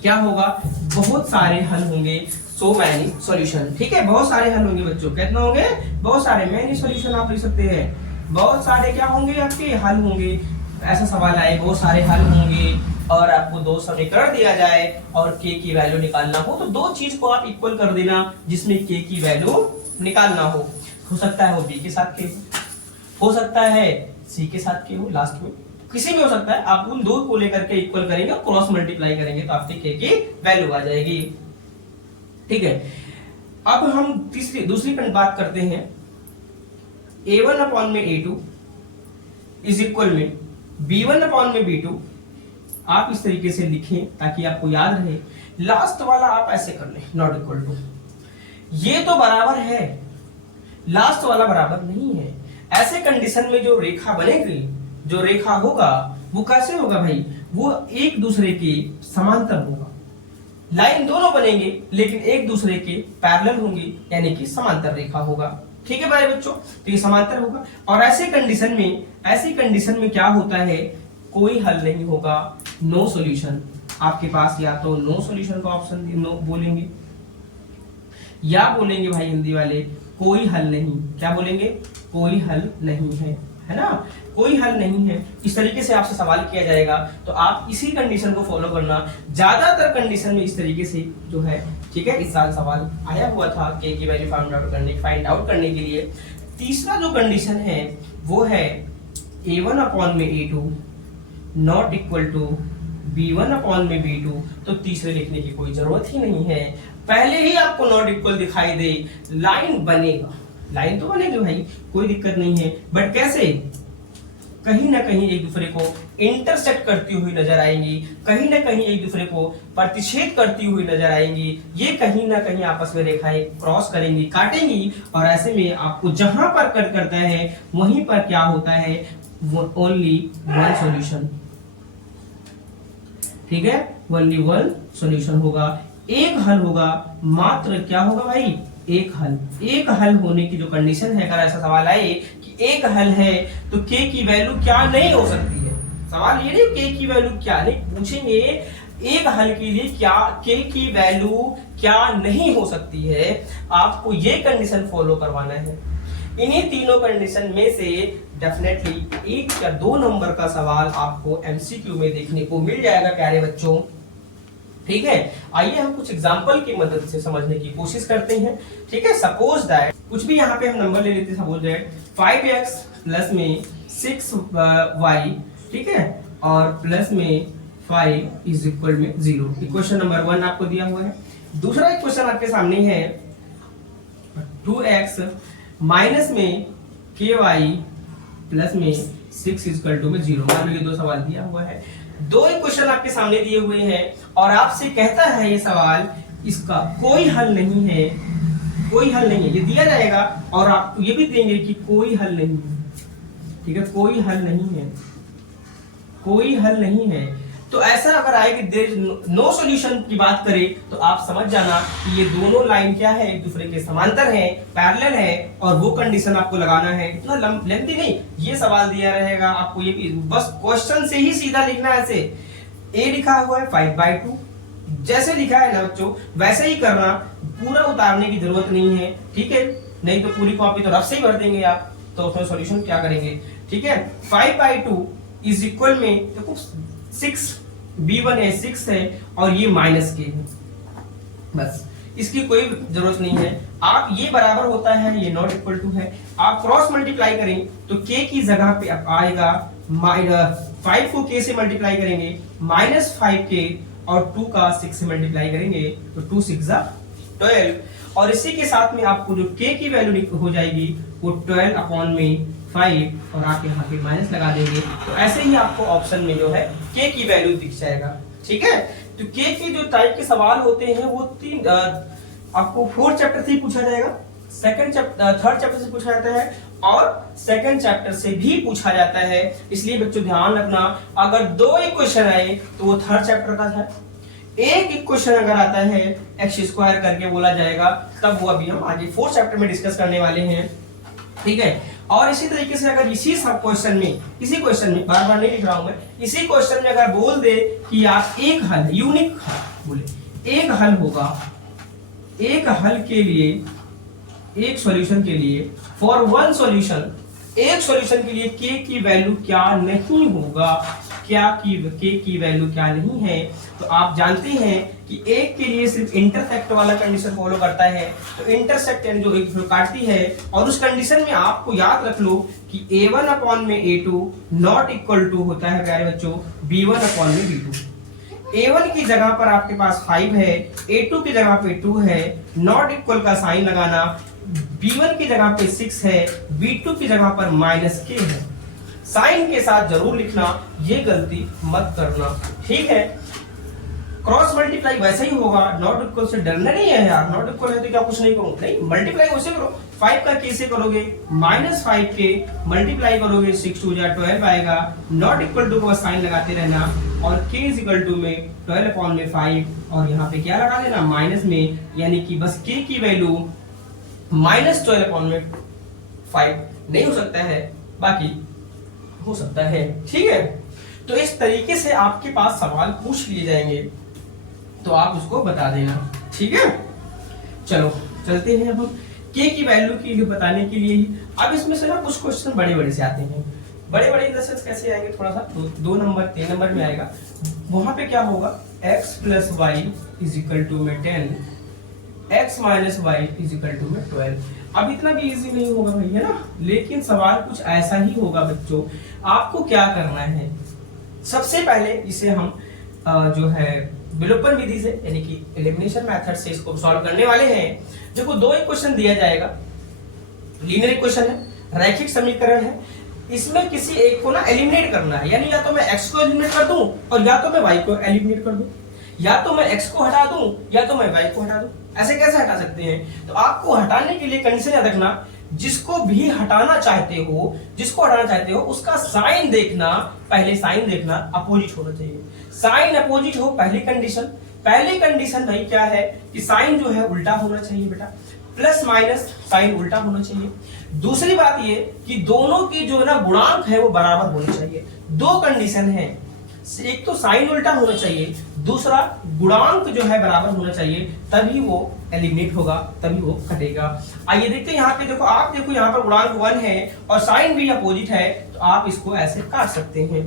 क्या होगा, बहुत सारे हल होंगे, सो मैनी सॉल्यूशन। ठीक है, बहुत सारे हल होंगे बच्चों, कितने होंगे, बहुत सारे, मैनी सॉल्यूशन आप लिख सकते हैं, बहुत सारे क्या होंगे आपके हल होंगे। ऐसा सवाल आए, बहुत सारे हल होंगे और आपको दो समीकरण दिया जाए और k की वैल्यू निकालना हो, तो दो चीज को आप इक्वल कर देना जिसमें k की वैल्यू निकालना हो सकता है वो b के साथ k हो सकता है c के साथ k हो, लास्ट में किसी में हो सकता है। आप उन दो को लेकर के इक्वल करेंगे, क्रॉस मल्टीप्लाई करेंगे तो आपकी k की वैल्यू आ जाएगी। ठीक है, अब हम दूसरी बात करते हैं। a1 अपॉन में a2 इज इक्वल में b1 अपॉन में b2। आप इस तरीके से लिखें ताकि आपको याद रहे। लास्ट वाला आप ऐसे कर लें, नॉट इक्वल टू, ये तो बराबर है, लास्ट वाला बराबर नहीं है। ऐसे कंडीशन में जो रेखा बनेगी, जो रेखा होगा वो कैसे होगा भाई, वो एक दूसरे के समांतर होगा। लाइन दोनों बनेंगे लेकिन एक दूसरे के पैरेलल होंगे, यानी कि समांतर रेखा होगा। ठीक है भाई बच्चों, तो ये समांतर होगा। और ऐसी कंडीशन में क्या होता है, कोई हल नहीं होगा, नो सॉल्यूशन। आपके पास या तो नो सॉल्यूशन का ऑप्शन नो बोलेंगे, या बोलेंगे भाई हिंदी वाले कोई हल नहीं। क्या बोलेंगे, कोई हल नहीं है ना, कोई हल नहीं है। इस तरीके से आपसे सवाल किया जाएगा तो आप इसी कंडीशन को फॉलो करना। ज्यादातर कंडीशन में इस तरीके से जो है, ठीक है, इस साल सवाल आया हुआ था k की वैल्यू फाइंड आउट करने के लिए। तीसरा जो कंडीशन है वो है a1 अपॉन में a2 not equal to b1 upon में b2। तो तीसरे लिखने की कोई जरूरत ही नहीं है, पहले ही आपको नॉट इक्वल दिखाई दे, लाइन बनेगा, लाइन तो बनेगी भाई, कोई दिक्कत नहीं है। बट कैसे, कहीं ना कहीं एक दूसरे को इंटरसेक्ट करती हुई नजर आएंगी, कहीं ना कहीं एक दूसरे को प्रतिच्छेद करती हुई नजर आएंगी। ये कहीं ना कहीं आपस में रेखाएं क्रॉस करेंगी, काटेंगी। और ऐसे में आपको जहां पर कट करता है वहीं पर क्या होता है, ओनली वन सॉल्यूशन। ठीक है, ओनली वन सॉल्यूशन होगा, एक हल होगा, मात्र क्या होगा भाई, एक हल। एक हल होने की जो कंडीशन है, अगर ऐसा सवाल आए कि एक हल है तो k की वैल्यू क्या नहीं हो सकती है, सवाल ये नहीं k की वैल्यू क्या नहीं पूछेंगे, एक हल के लिए क्या k की वैल्यू क्या नहीं हो सकती है, आपको ये कंडीशन फॉलो करवाना है। इन्हीं तीनों कंडीशन में से डेफिनेटली एक या दो नंबर का सवाल आपको एमसीक्यू में देखने को मिल जाएगा प्यारे बच्चों। ठीक है, आइए हम कुछ एग्जांपल की मदद से समझने की कोशिश करते हैं। ठीक है, सपोज दैट कुछ भी यहाँ पे हम नंबर ले लेते हैं, सपोज दैट 5x प्लस में 6y, ठीक है, और प्लस में 5 इज इक्वल में 0। इक्वेशन नंबर 1 आपको दिया हुआ है। दूसरा इक्वेशन आपके सामने है 2x माइनस में ky प्लस में 6 इज इक्वल टू में 0। मान लो ये दो सवाल दिया हुआ है, दो इक्वेशन आपके सामने दिए हुए हैं और आपसे कहता है ये सवाल इसका कोई हल नहीं है, कोई हल नहीं है, ये दिया जाएगा और आपको ये भी देंगे कि कोई हल नहीं है। ठीक है, कोई हल नहीं है, कोई हल नहीं है। तो ऐसा अगर आए कि देयर नो सॉल्यूशन की बात करें तो आप समझ जाना कि ये दोनों लाइन क्या है, एक दूसरे के समांतर है, पैरेलल है, और वो कंडीशन आपको लगाना है। इतना लेंथी नहीं, ये सवाल दिया रहेगा आपको, ये भी बस क्वेश्चन से ही सीधा लिखना है। ऐसे a लिखा हुआ है 5/2, जैसे लिखा है ना बच्चों वैसे ही करना, पूरा उतारने की जरूरत नहीं है। ठीक है, नहीं तो पूरी कॉपी तो रफ से ही भर देंगे आप, तो उसमें सॉल्यूशन क्या करेंगे। ठीक है, 5/2 इज इक्वल में देखो 6 b1 है, 6 है और ये माइनस के है, बस इसकी कोई जरूरत नहीं है। आप ये बराबर होता है, ये नॉट इक्वल टू है, आप क्रॉस मल्टीप्लाई करें तो k की जगह पे आएगा 5 को k से मल्टीप्लाई करेंगे, -5k और 2 का 6 से मल्टीप्लाई करेंगे तो 2 6 12, और इसी के साथ में आपको जो k की वैल्यू हो जाएगी वो 12 अपॉन में 5 और आप यहाँ पे माइनस लगा देंगे। तो ऐसे ही आपको ऑप्शन में जो है k की वैल्यू दिख जाएगा। ठीक है, तो k के जो टाइप के सवाल होते हैं वो तीन आपको 4th चैप्टर से पूछा जाएगा, थर्ड चैप्टर से पूछा जाता है और सेकंड चैप्टर से भी पूछा जाता है। इसलिए बच्चों ध्यान रखना, अगर 2 इक्वेशन आए तो वो थर्ड चैप्टर का था, एक इक्वेशन अगर आता है एक्स स्क्वायर करके बोला जाएगा, तब वो अभी हम आगे 4th चैप्टर में डिस्कस करने वाले हैं। ठीक है, और इसी तरीके से अगर इसी सब क्वेश्चन में, इसी क्वेश्चन में बार बार नहीं लिख रहा हूं मैं, इसी क्वेश्चन में अगर बोल दे कि आप एक हल यूनिक बोले, एक हल होगा, एक हल के लिए, एक सॉल्यूशन के लिए, फॉर वन सॉल्यूशन, एक सॉल्यूशन के लिए k की वैल्यू क्या नहीं होगा, क्या की k की वैल्यू क्या नहीं है, तो आप जानते हैं कि एक के लिए सिर्फ इंटरसेक्ट वाला कंडीशन फॉलो करता है। तो इंटरसेक्ट जो एक काटती है, और उस कंडीशन में आपको याद रख लो कि a1 अपॉन में a2 नॉट इक्वल टू होता है प्यारे बच्चों b1 अपॉन में b2। a1 की जगह पर आपके पास 5 है, a2 की जगह पे 2 है, नॉट इक्वल का साइन लगाना, b1 की जगह पे 6 है, b2 की जगह पर -k है। साइन के साथ जरूर लिखना, ये गलती मत करना। ठीक है, क्रॉस मल्टीप्लाई वैसे ही होगा, नॉट इक्वल से डरना नहीं है यार, नॉट इक्वल है तो क्या कुछ नहीं करूं, नहीं, मल्टीप्लाई वैसे करो, 5 का k से करोगे -5k मल्टीप्लाई करोगे 6 2 12 आएगा, नॉट इक्वल टू का साइन लगाते रहना, और k इज इक्वल टू में 12 अपॉन में 5 और यहाँ पे क्या लगा देना माइनस में, यानी कि बस k की वैल्यू -12 अपॉन में 5 नहीं हो सकता है, बाकी हो सकता है। ठीक है, तो इस तरीके से आपके पास सवाल पूछ लिए जाएंगे, तो आप उसको बता देना। ठीक है, चलो चलते हैं अब हम k की वैल्यू की बताने के लिए ही। अब इसमें से ना कुछ क्वेश्चन बड़े बड़े से आते हैं, बड़े बड़े दशक कैसे आएंगे, थोड़ा सा 2 नंबर 3 नंबर में आएगा। वहां पे क्या होगा, x plus y is equal to में 10, x minus y is equal to में 12। अब इतना भी इजी नहीं होगा भाई, है ना, लेकिन सवाल कुछ ऐसा ही होगा बच्चों। आपको क्या करना है, सबसे पहले इसे हम जो है विलोपन विधि से, यानी कि एलिमिनेशन मेथड से इसको सॉल्व करने वाले हैं। देखो 2 इक्वेशन दिया जाएगा, लीनियर इक्वेशन है, रैखिक समीकरण है, इसमें किसी एक को ना एलिमिनेट करना है, यानी या तो मैं x को एलिमिनेट कर दूं और या तो मैं y को एलिमिनेट कर दूं, या तो मैं x को हटा दूं या तो मैं y को हटा दूं। ऐसे कैसे हटा सकते हैं, तो आपको हटाने के लिए कंडीशन याद रखना, जिसको भी हटाना चाहते हो, जिसको हटाना चाहते हो उसका साइन देखना, पहले साइन देखना अपोजिट होना चाहिए, साइन अपोजिट हो, पहली कंडीशन भाई क्या है कि साइन जो है उल्टा होना चाहिए बेटा, प्लस माइनस साइन उल्टा होना चाहिए। दूसरी बात ये कि दोनों की जो है ना गुणांक है वो बराबर होने चाहिए। 2 कंडीशन है, एक तो साइन उल्टा होना चाहिए, दूसरा गुणांक जो है बराबर होना चाहिए, तभी वो एलिमिनेट होगा, तभी वो कटेगा। आइए देखते हैं यहाँ पे, देखो आप देखो यहाँ पर गुणांक 1 है और साइन भी अपोजिट है, तो आप इसको ऐसे काट सकते हैं।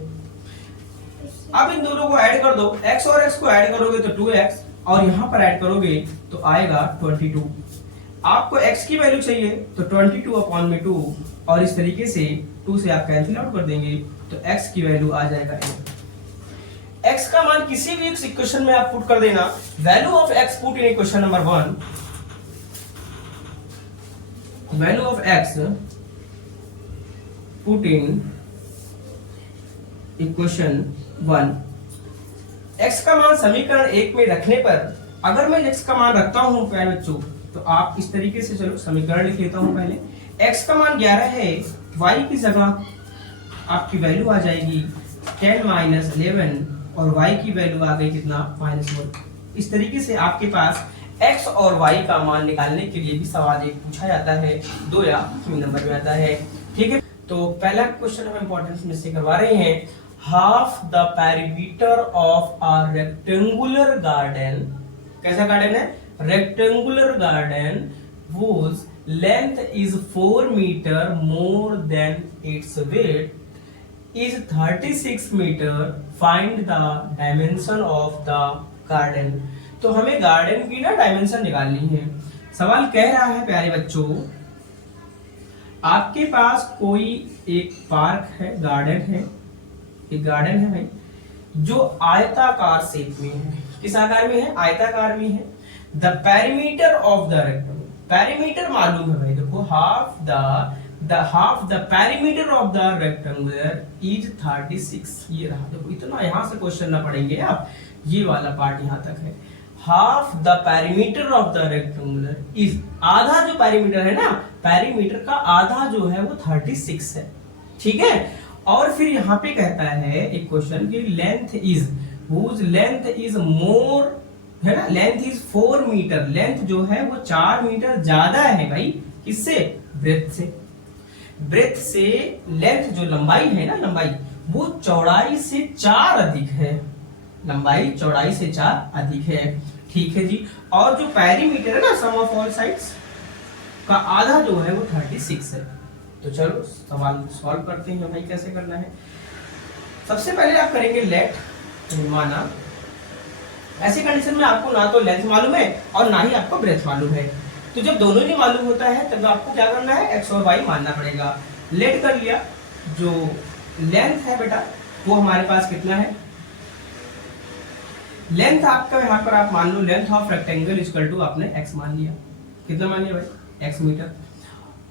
अब इन दोनों को ऐड कर दो, x और x को ऐड करोगे तो 2x, और यहाँ पर ऐड करोगे तो आएगा 22। आपको x की वैल्यू चाहिए तो 22 अपॉन में 2, और इस तरीके से 2 से आप कैंसिल आउट कर देंगे तो x की वैल्यू आ जाएगा x का मान किसी भी इक्वेशन में आप पुट कर देना, value of x put in equation number 1, value of x put in equation 1। x का मान समीकरण 1 में रखने पर, अगर मैं x का मान रखता हूं प्यारे बच्चों, तो आप इस तरीके से, चलो समीकरण लिख लेता हूं पहले, x का मान 11 है, y की जगह आपकी वैल्यू आ जाएगी 10 माइनस 11, और y की वैल्यू आ गई कितना -1। इस तरीके से आपके पास x और y का मान निकालने के लिए भी सवाल एक पूछा जाता है, 2 या 3 नंबर में आता है। ठीक है, तो पहला क्वेश्चन हम इंपॉर्टेंस में से करवा रहे हैं, half the perimeter of a rectangular garden. कैसा गार्डन है, rectangular garden whose length is 4 meter more than its width is 36 meter, find the dimension of the garden। तो हमें गार्डन की ना डायमेंशन निकालनी है। सवाल कह रहा है प्यारे बच्चों, आपके पास कोई एक पार्क है, गार्डन है, एक गार्डन है भाई जो आयताकार शेप में है। किस आकार में है? आयताकार में है। The perimeter of the rectangle, perimeter मालूम है भाई, देखो half the perimeter of the rectangular is 36। ये रहा, देखो इतना यहां से क्वेश्चन ना पढ़ेंगे आप, ये वाला पार्ट यहां तक है। Half the perimeter of the rectangular is, आधा जो पेरीमीटर है ना, पेरीमीटर का आधा जो है वो 36 है, ठीक है। और फिर यहाँ पे कहता है एक क्वेश्चन की length is, whose length is more, है ना, लेंथ इज 4 मीटर, लेंथ जो है वो 4 मीटर ज्यादा है भाई, किससे? ब्रेथ से। ब्रेथ से लेंथ जो लंबाई है ना, लंबाई वो चौड़ाई से 4 अधिक है, लंबाई चौड़ाई से 4 अधिक है, ठीक है जी। और जो पेरीमीटर है ना, सम ऑफ ऑल साइड्स का आधा जो है वो 36 है। तो चलो सवाल सॉल्व करते हैं भाई, कैसे करना है। सबसे पहले आप करेंगे लेट, माना ऐसी कंडीशन में आपको ना तो लेंथ मालूम है और ना ही आपको ब्रेथ मालूम है, तो जब दोनों नहीं मालूम होता है तब आपको क्या करना है? एक्स और वाई मानना पड़ेगा। लेट कर लिया, जो लेंथ है बेटा वो हमारे पास कितना है? लेंथ आपका यहाँ पर आप मान लो, length of rectangle equal to आपने एक्स मान लिया, कितना मान लिया भाई? X metre.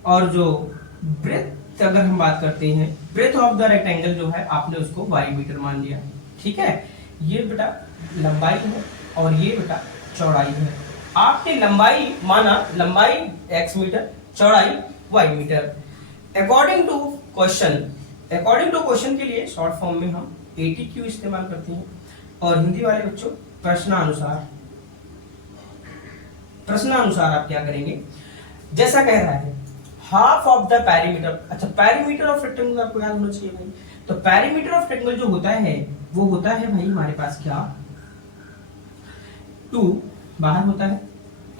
और जो ब्रेथ अगर हम बात करते हैं, ब्रेथ ऑफ द रेक्टेंगल जो है आपने उसको वाई मीटर मान लिया, ठीक है। ये बेटा लंबाई है और ये बेटा चौड़ाई है। आपने लंबाई माना, लंबाई एक्स मीटर, चौड़ाई y metre. According to question के लिए शॉर्ट फॉर्म में हम ATQ इस्तेमाल करते हैं। और हिंदी वाले बच्चों प्रश्नानुसार आप क्या करेंगे? जैसा कह रहा है हाफ ऑफ द पेरीमीटर, अच्छा पेरीमीटर ऑफ रेक्टेंगल आपको याद होना चाहिए भाई। तो पेरीमीटर ऑफ रेक्टेंगल जो होता है वो होता है भाई हमारे पास क्या? 2 बाहर होता है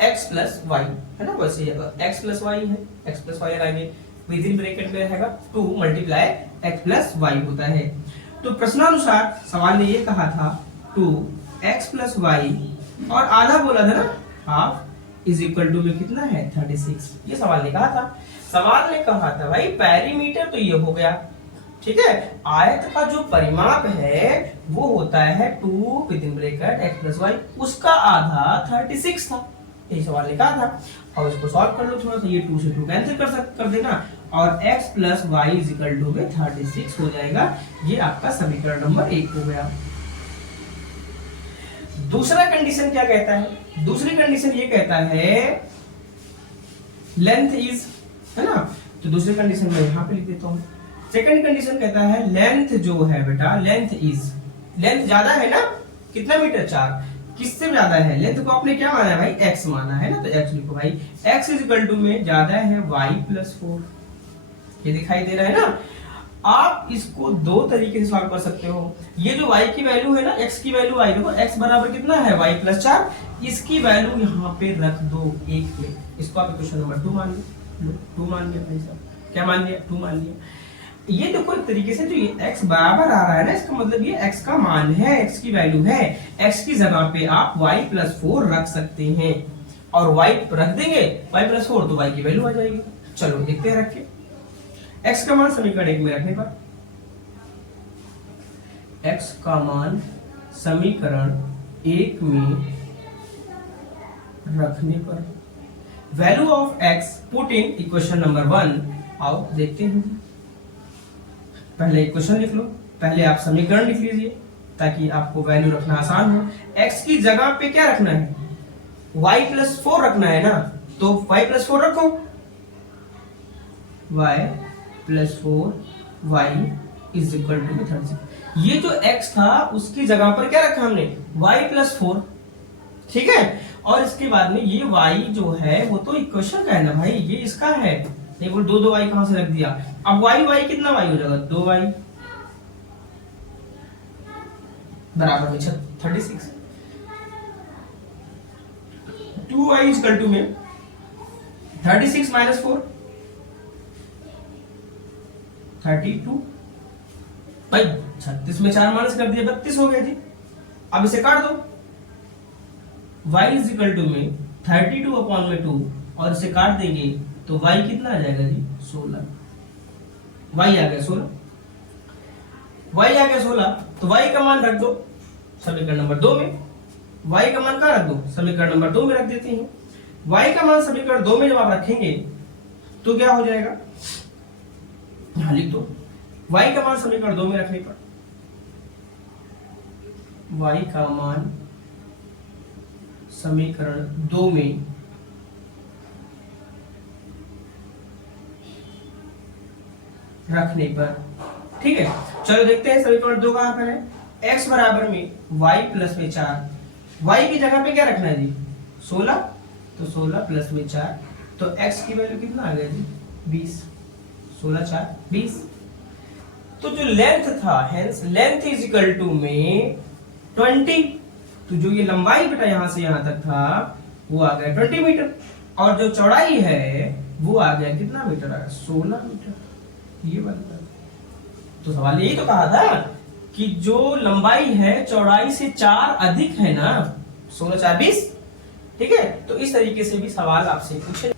x प्लस वाई, है ना, वैसे x प्लस वाई है, x प्लस वाई लगाएंगे, विद इन ब्रैकेट में रहेगा 2 मल्टीप्लाई x प्लस वाई होता है। तो प्रश्नानुसार सवाल ने ये कहा था 2x प्लस वाई और आधा बोला था ना, हाफ इज इक्वल टू में कितना है? 36। ये सवाल ने कहा था। सवाल ने कहा था भाई पेरीमीटर तो ये हो गया, ठीक है। आयत का जो परिमाप है वो होता है 2 within bracket x plus y, उसका आधा 36 था, यही सवाल ने कहा था। और इसको सॉल्व कर लो थोड़ा सा, ये 2 से 2 कैंसिल कर देना और x plus y is equal to में 36 हो जाएगा। ये आपका समीकरण नंबर 1 हो गया। दूसरा कंडीशन क्या कहता है? दूसरी कंडीशन ये कहता है लेंथ इज, है ना, तो दूसरी कंडीशन मैं यहां पे लिख देता हूं। सेकंड कंडीशन कहता है लेंथ जो है बेटा, लेंथ इज, लेंथ ज्यादा है ना, कितना मीटर? 4। किससे ज्यादा है? लेंथ को आपने क्या माना है भाई? x माना है ना, तो x लिखो भाई। x इज इक्वल टू में ज्यादा है y प्लस 4, ये दिखाई दे रहा है ना। आप इसको दो तरीके से सॉल्व कर सकते हो। ये जो y की वैल्यू है ना, x की वैल्यू y, देखो x बराबर कितना है? y प्लस 4, इसकी वैल्यू यहाँ पे रख दो 1 पे। इसको आप क्वेश्चन नंबर 2 मान लो, 2 मान लिया भाई साहब, क्या मान लिया? 2 मान लिया। ये देखो एक तरीके से जो ये x बराबर आ रहा है ना, इसका मतलब ये x का मान है, x की वैल्यू है। x की जगह पे आप y प्लस 4 रख सकते हैं और y रख देंगे y प्लस 4 तो y की वैल्यू आ जाएगी। चलो देखते हैं रख के। x का मान समीकरण 1 में रखने पर, x का मान समीकरण 1 में रखने पर value of x put in equation number 1। आओ देखते हैं। पहले इक्वेशन लिख लो, पहले आप समीकरण लिख लीजिए ताकि आपको वैल्यू रखना आसान हो। x की जगह पे क्या रखना है? y प्लस 4 रखना है ना, तो y प्लस 4 रखो, y plus 4 y is equal to 36। ये जो x था उसकी जगह पर क्या रखा हमने? y प्लस 4, ठीक है। और इसके बाद में ये y जो है वो तो इक्वेशन का है ना भाई, ये इसका है, ये बोल 2 y कहां से रख दिया? अब y कितना y हो जाएगा? 2y बराबर में 36। 2y इज इक्वल टू में 36 माइनस 4 32 भाई, 36 में 4 माइनस कर दिया 32 हो गया जी। अब इसे काट दो, y इज इक्वल टू में 32 अपॉन में 2 और इसे काट देंगे तो y कितना आ जाएगा जी? 16। y आ गया 16। y आ गया 16, तो y का मान रख दो समीकरण नंबर 2 में। y का मान कहाँ रख दो? समीकरण नंबर 2 में रख देते हैं। y का मान समीकरण 2 में जब आप रखेंगे तो क्या हो जाएगा, हाँ लिख दो। y का मान समीकरण 2 में रखने पर y का मान समीकरण 2 में रखने पर, ठीक है। चलो देखते हैं समीकरण 2 कहां पर है। x बराबर में y प्लस में 4, y की जगह पे क्या रखना है जी? 16, तो 16 प्लस में 4, तो x की वैल्यू कितना आ गया जी? 20। 16 4 20। तो जो लेंथ था, hence length is equal to में 20, तो जो ये लंबाई बेटा यहां से यहां तक था वो आ गया 20 मीटर, और जो चौड़ाई है वो आ गया कितना मीटर? आ गया 16 मीटर। ये बनता है। तो सवाल यही तो कहा था कि जो लंबाई है चौड़ाई से 4 अधिक है ना, 16 4 20, ठीक है। तो इस तरीके से भी सवाल आपसे पूछे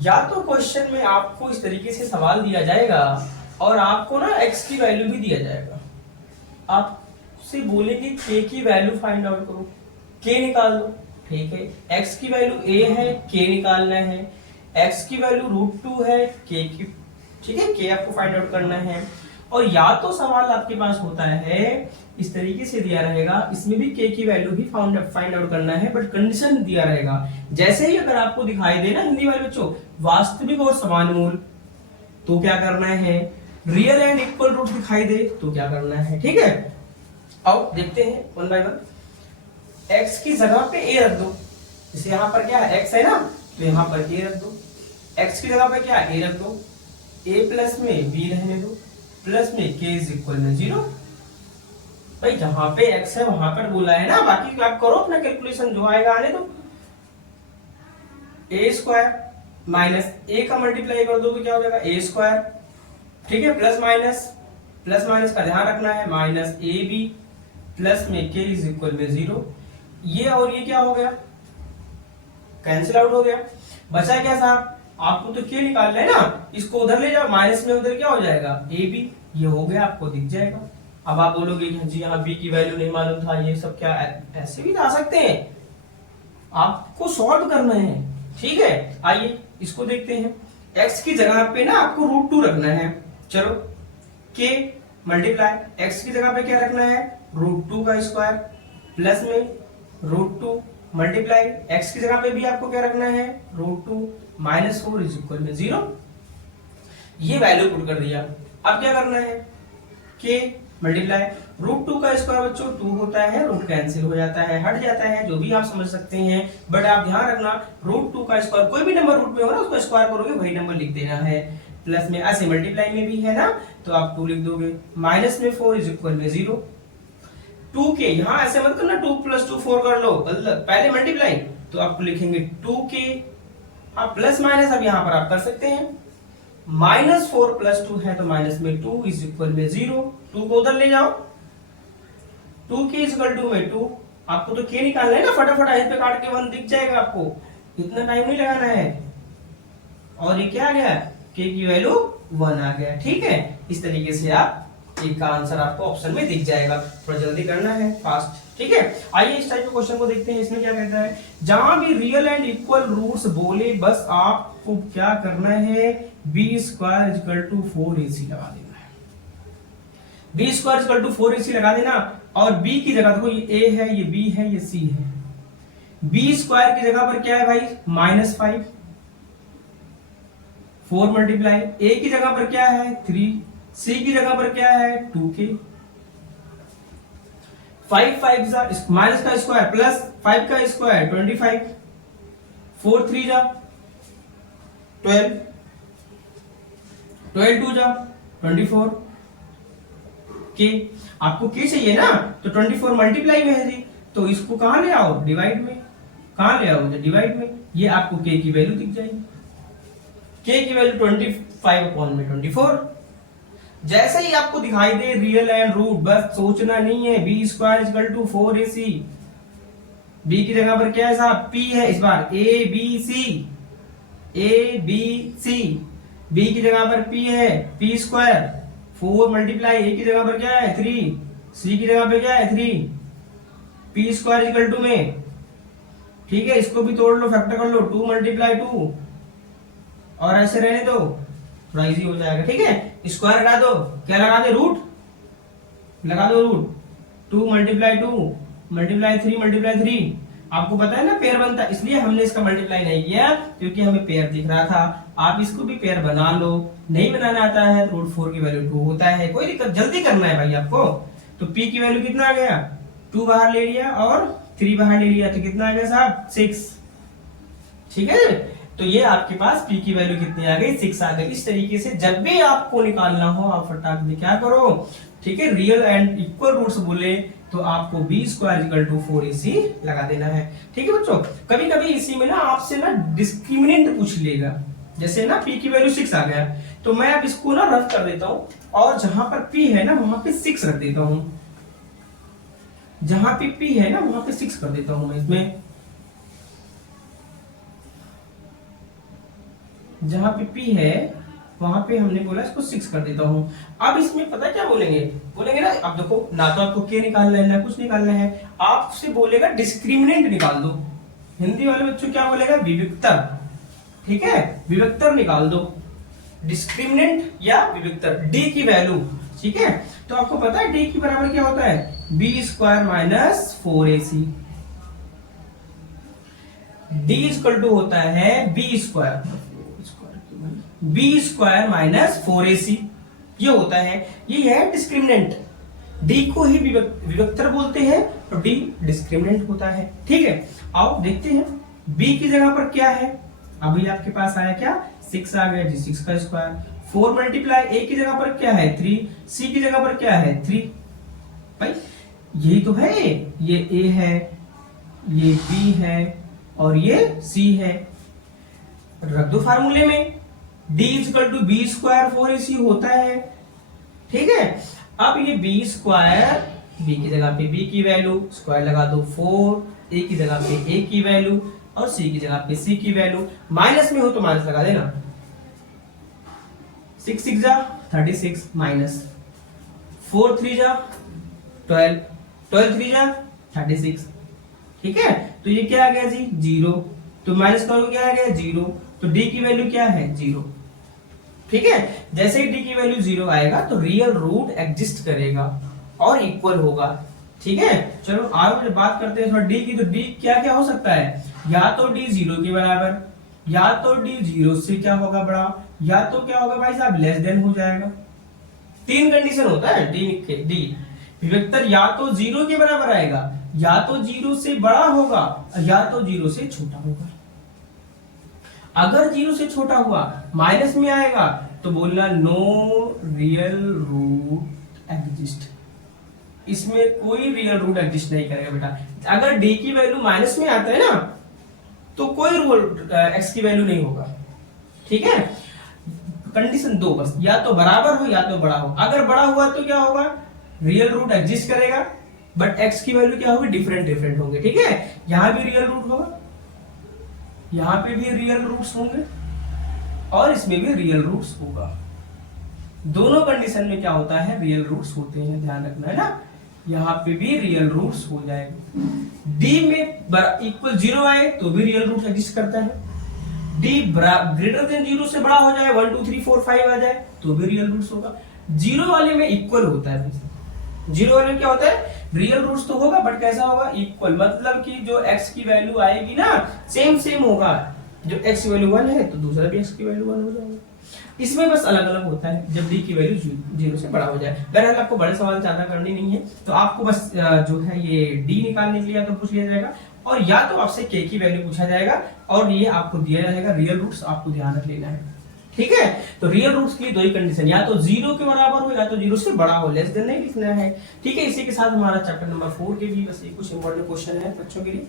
या तो क्वेश्चन में आपको इस तरीके से सवाल दिया जाएगा और आपको ना x की वैल्यू भी दिया जाएगा, आपसे बोलेंगे k की वैल्यू फाइंड आउट करो, k निकाल दो, ठीक है। x की वैल्यू a है, k निकालना है, x की वैल्यू √2 है, k की, ठीक है, k आपको फाइंड आउट करना है। और या तो सवाल आपके पास होता है इस तरीके से दिया रहेगा, इसमें भी k की वैल्यू भी फाइंड आउट करना है, बट कंडीशन दिया रहेगा, जैसे ही अगर आपको दिखाई दे ना हिंदी वाले बच्चों वास्तविक और समान मूल, तो क्या करना है, रियल एंड इक्वल रूट दिखाई दे तो क्या करना है, ठीक है। आओ देखते हैं वन बाय वन। x की जगह पे a रख दो, जैसे यहाँ पर क्या है x है ना, तो यहाँ पर a रख दो, x की जगह पे क्या a रख दो, a प्लस में b रहने दो, प्लस में k इज इक्वल में 0। भाई जहां पे x है वहां पर बोला है ना, बाकी आप करो अपना कैलकुलेशन, जो आएगा आने दो। a स्क्वायर माइनस a का मल्टीप्लाई कर दो तो क्या हो जाएगा a स्क्वायर, ठीक है, प्लस माइनस का ध्यान रखना है, माइनस ए बी प्लस में k इज इक्वल में 0। ये और ये क्या हो गया, कैंसिल आउट हो गया, बचा क्या साहब, आपको तो k निकालना है ना, इसको उधर ले जाओ, माइनस में उधर क्या हो जाएगा ए बी, ये हो गया, आपको दिख जाएगा। अब आप बोलोगे कि जी यहाँ b की वैल्यू नहीं मालूम था, ये सब क्या, ऐसे भी ला सकते हैं, आपको सॉल्व करना है, ठीक है। आइए इसको देखते हैं, x की जगह पे ना आपको √2 रखना है, चलो k मल्टीप्लाई x की जगह पे क्या रखना है, √2 का स्क्वायर प्लस में √2 मल्टीप्लाई x की जगह पे भी आपको क्या रखना है, √2 माइनस 4 इज इक्वल में 0। ये वैल्यू पुट कर दिया, अब क्या करना है, k मल्टीप्लाई √2 का स्क्वायर बच्चों 2 होता है, रूट कैंसिल हो जाता है, हट जाता है, जो भी आप समझ सकते हैं, बट आप ध्यान रखना √2 का स्क्वायर कोई भी नंबर रूट में हो ना उसको स्क्वायर करोगे वही नंबर लिख देना है, प्लस में ऐसे मल्टीप्लाई में भी है ना तो आप 2 लिख दोगे, माइनस में 4 इज इक्वल में 0। 2k यहाँ ऐसे मत करना 2 + 2 4 कर लो, पहले मल्टीप्लाई, तो आपको लिखेंगे 2k, हाँ प्लस माइनस अब यहाँ पर आप कर सकते हैं, -4 + 2 है तो माइनस में 2 इज इक्वल में 0, 2 को उधर ले जाओ, 2k इज इक्वल टू में 2, आपको तो k निकालना है ना, फटाफट यहीं पे काट के 1 दिख जाएगा आपको, इतना टाइम नहीं लगाना है। और ये क्या आ गया, k की वैल्यू 1 आ गया, ठीक है। इस तरीके से आप एक का आंसर आपको ऑप्शन में दिख जाएगा, थोड़ा जल्दी करना है, फास्ट, ठीक है। आइए इस टाइप के क्वेश्चन को देखते हैं, इसमें क्या कहता है, जहां भी रियल एंड इक्वल रूट्स बोले बस आपको क्या करना है, b² = 4ac लगा देना है, b² = 4ac लगा देना, और b की जगह देखो ये a है, ये b है, ये c है, b² की जगह पर क्या है भाई, -5, 4 मल्टीप्लाई a की जगह पर क्या है 3, c की जगह पर क्या है 2k, 5 माइनस का स्क्वायर प्लस 5 का स्क्वायर 25, 4 3 जा 12, 12 2 जा 24, k आपको k चाहिए ना, तो 24 मल्टीप्लाई में है जी, तो इसको कहां ले आओ, डिवाइड में, कहां ले आओ, डिवाइड में, ये आपको k की वैल्यू दिख जाएगी, k की वैल्यू 25/24। जैसे ही आपको दिखाई दे रियल एंड रूट, बस सोचना नहीं है, b² = 4ac, b की जगह पर क्या है साहब, p है, इस बार a b c, b की जगह पर p है, p², 4 मल्टीप्लाई a की जगह पर क्या है 3, c की जगह पर क्या है 3, p² = 2 में, ठीक है, इसको भी तोड़ लो, फैक्टर कर लो, 2 × 2 और ऐसे रहने दो, थोड़ा इजी हो जाएगा, ठीक है। स्क्वायर लगा दो, क्या लगा दे, रूट लगा दो, रूट 2 × 2 × 3 × 3, आपको पता है ना पेयर बनता है, इसलिए हमने इसका मल्टीप्लाई नहीं किया क्योंकि हमें पेयर दिख रहा था, आप इसको भी पेयर बना लो, नहीं बनाना आता है तो √4 की वैल्यू 2 होता है, कोई दिक्कत, जल्दी करना है भाई आपको। तो p की वैल्यू कितना आ गया, 2 बाहर ले लिया और 3 बाहर ले लिया, तो कितना आ गया साहब 6, ठीक है। तो ये आपके पास p की वैल्यू कितनी आ गई, 6 आ गई। इस तरीके से जब भी आपको निकालना हो आप फटाक से क्या करो, ठीक है, रियल एंड इक्वल रूट्स बोले तो आपको b² = 4ac लगा देना है, ठीक है बच्चों। कभी कभी इसी में ना आपसे ना डिस्क्रिमिनेंट पूछ लेगा, जैसे ना p की वैल्यू 6 आ गया, तो मैं अब इसको ना रफ कर देता हूं और जहां पर p है ना वहां पे 6 रख देता हूं, जहां पे p है ना वहां पे 6 कर देता हूं मैं इसमें, जहां पे p है वहां पे हमने बोला इसको 6 कर देता हूं। अब इसमें पता है क्या बोलेंगे, बोलेंगे ना, अब देखो ना तो आपको k निकालना है ना कुछ निकालना है, आपसे बोलेगा डिस्क्रिमिनेंट निकाल दो। हिंदी वाले बच्चों क्या बोलेगा, विविक्तर, ठीक है, विविक्तर निकाल दो, डिस्क्रिमिनेंट या विविक्तर, d की वैल्यू, ठीक है। तो आपको पता है d की बराबर क्या होता है, b square minus 4ac, d equal to होता है b स्क्वायर माइनस 4ac, ये होता है, ये है डिस्क्रिमिनेंट। d को ही विविक्तर बोलते हैं और d डिस्क्रिमिनेंट होता है, ठीक है। आओ देखते हैं b की जगह पर क्या है, अभी आपके पास आया क्या, 6 आ गया जी, 6 का स्क्वायर, 4 मल्टीप्लाई a की जगह पर क्या है 3, c की जगह पर क्या है 3, भाई यही तो है, ये a है, ये b है और ये c है, रख दो फार्मूले में, d equal to b square 4ac होता है, ठीक है। अब ये b स्क्वायर, b की जगह पे b की वैल्यू, स्क्वायर लगा दो 4, a की जगह पे a की वैल्यू और c की जगह पे c की वैल्यू, माइनस में हो तो माइनस लगा देना, 6 6 जा 36 माइनस 4 3 जा 12, 12 3 जा 36, ठीक है। तो ये क्या आ गया जी 0, तो माइनस करोगे क्या आ गया 0, तो d की वैल्यू क्या है 0, ठीक है। जैसे ही d की वैल्यू 0 आएगा तो रियल रूट एग्जिस्ट करेगा और इक्वल होगा, ठीक है। चलो आगे बात करते हैं थोड़ा d की, तो d क्या क्या हो सकता है, या तो d 0 के बराबर, या तो d 0 से क्या होगा बड़ा, या तो क्या होगा भाई साहब लेस देन हो जाएगा, 3 कंडीशन होता है d विविक्तर, या तो 0 के बराबर आएगा, या तो 0 से बड़ा होगा, या तो 0 से छोटा होगा। अगर 0 से छोटा हुआ माइनस में आएगा तो बोलना नो रियल रूट एग्जिस्ट, इसमें कोई रियल रूट एग्जिस्ट नहीं करेगा बेटा। अगर d की वैल्यू माइनस में आता है ना तो कोई x की वैल्यू नहीं होगा, ठीक है। कंडीशन 2 बस, या तो बराबर हो या तो बड़ा हो, अगर बड़ा हुआ तो क्या होगा, रियल रूट एग्जिस्ट करेगा, बट x की वैल्यू क्या होगी, डिफरेंट होंगे, ठीक है। यहां भी रियल रूट होगा, यहां पे भी रियल रूट्स होंगे और इसमें भी रियल रूट्स होगा, दोनों कंडीशन में क्या होता है रियल रूट्स होते हैं, ध्यान रखना है ना। यहाँ पे भी रियल रूट्स हो जाएंगे, d में इक्वल 0 आए तो भी रियल रूट एग्जिस्ट करता है, d ग्रेटर देन 0 से बड़ा हो जाए 1 2 3 4 5 आ जाए तो भी रियल रूट्स होगा। 0 वाले में इक्वल होता है, 0 वाले में क्या होता है रियल रूट्स तो होगा बट कैसा होगा इक्वल, मतलब कि जो x की वैल्यू आएगी ना सेम होगा, जो x की वैल्यू 1 है तो दूसरा भी x की वैल्यू 1 हो जाएगा। इसमें बस अलग अलग होता है जब d की वैल्यू 0 से बड़ा हो जाए। बहरहाल आपको बड़े सवाल ज्यादा करनी नहीं है, तो आपको बस जो है ये d निकालने के लिए या तो पूछ लिया जाएगा और या तो आपसे k की वैल्यू पूछा जाएगा और ये आपको दिया जाएगा रियल रूट्स, आपको ध्यान रख लेना है, ठीक है। तो रियल रूट्स की दो ही कंडीशन, या तो 0 के बराबर हो या तो 0 से बड़ा हो, लेस देन नहीं लिखना है, ठीक है। इसी के साथ हमारा चैप्टर नंबर 4 के भी बस ये कुछ इंपॉर्टेंट क्वेश्चन है बच्चों के लिए।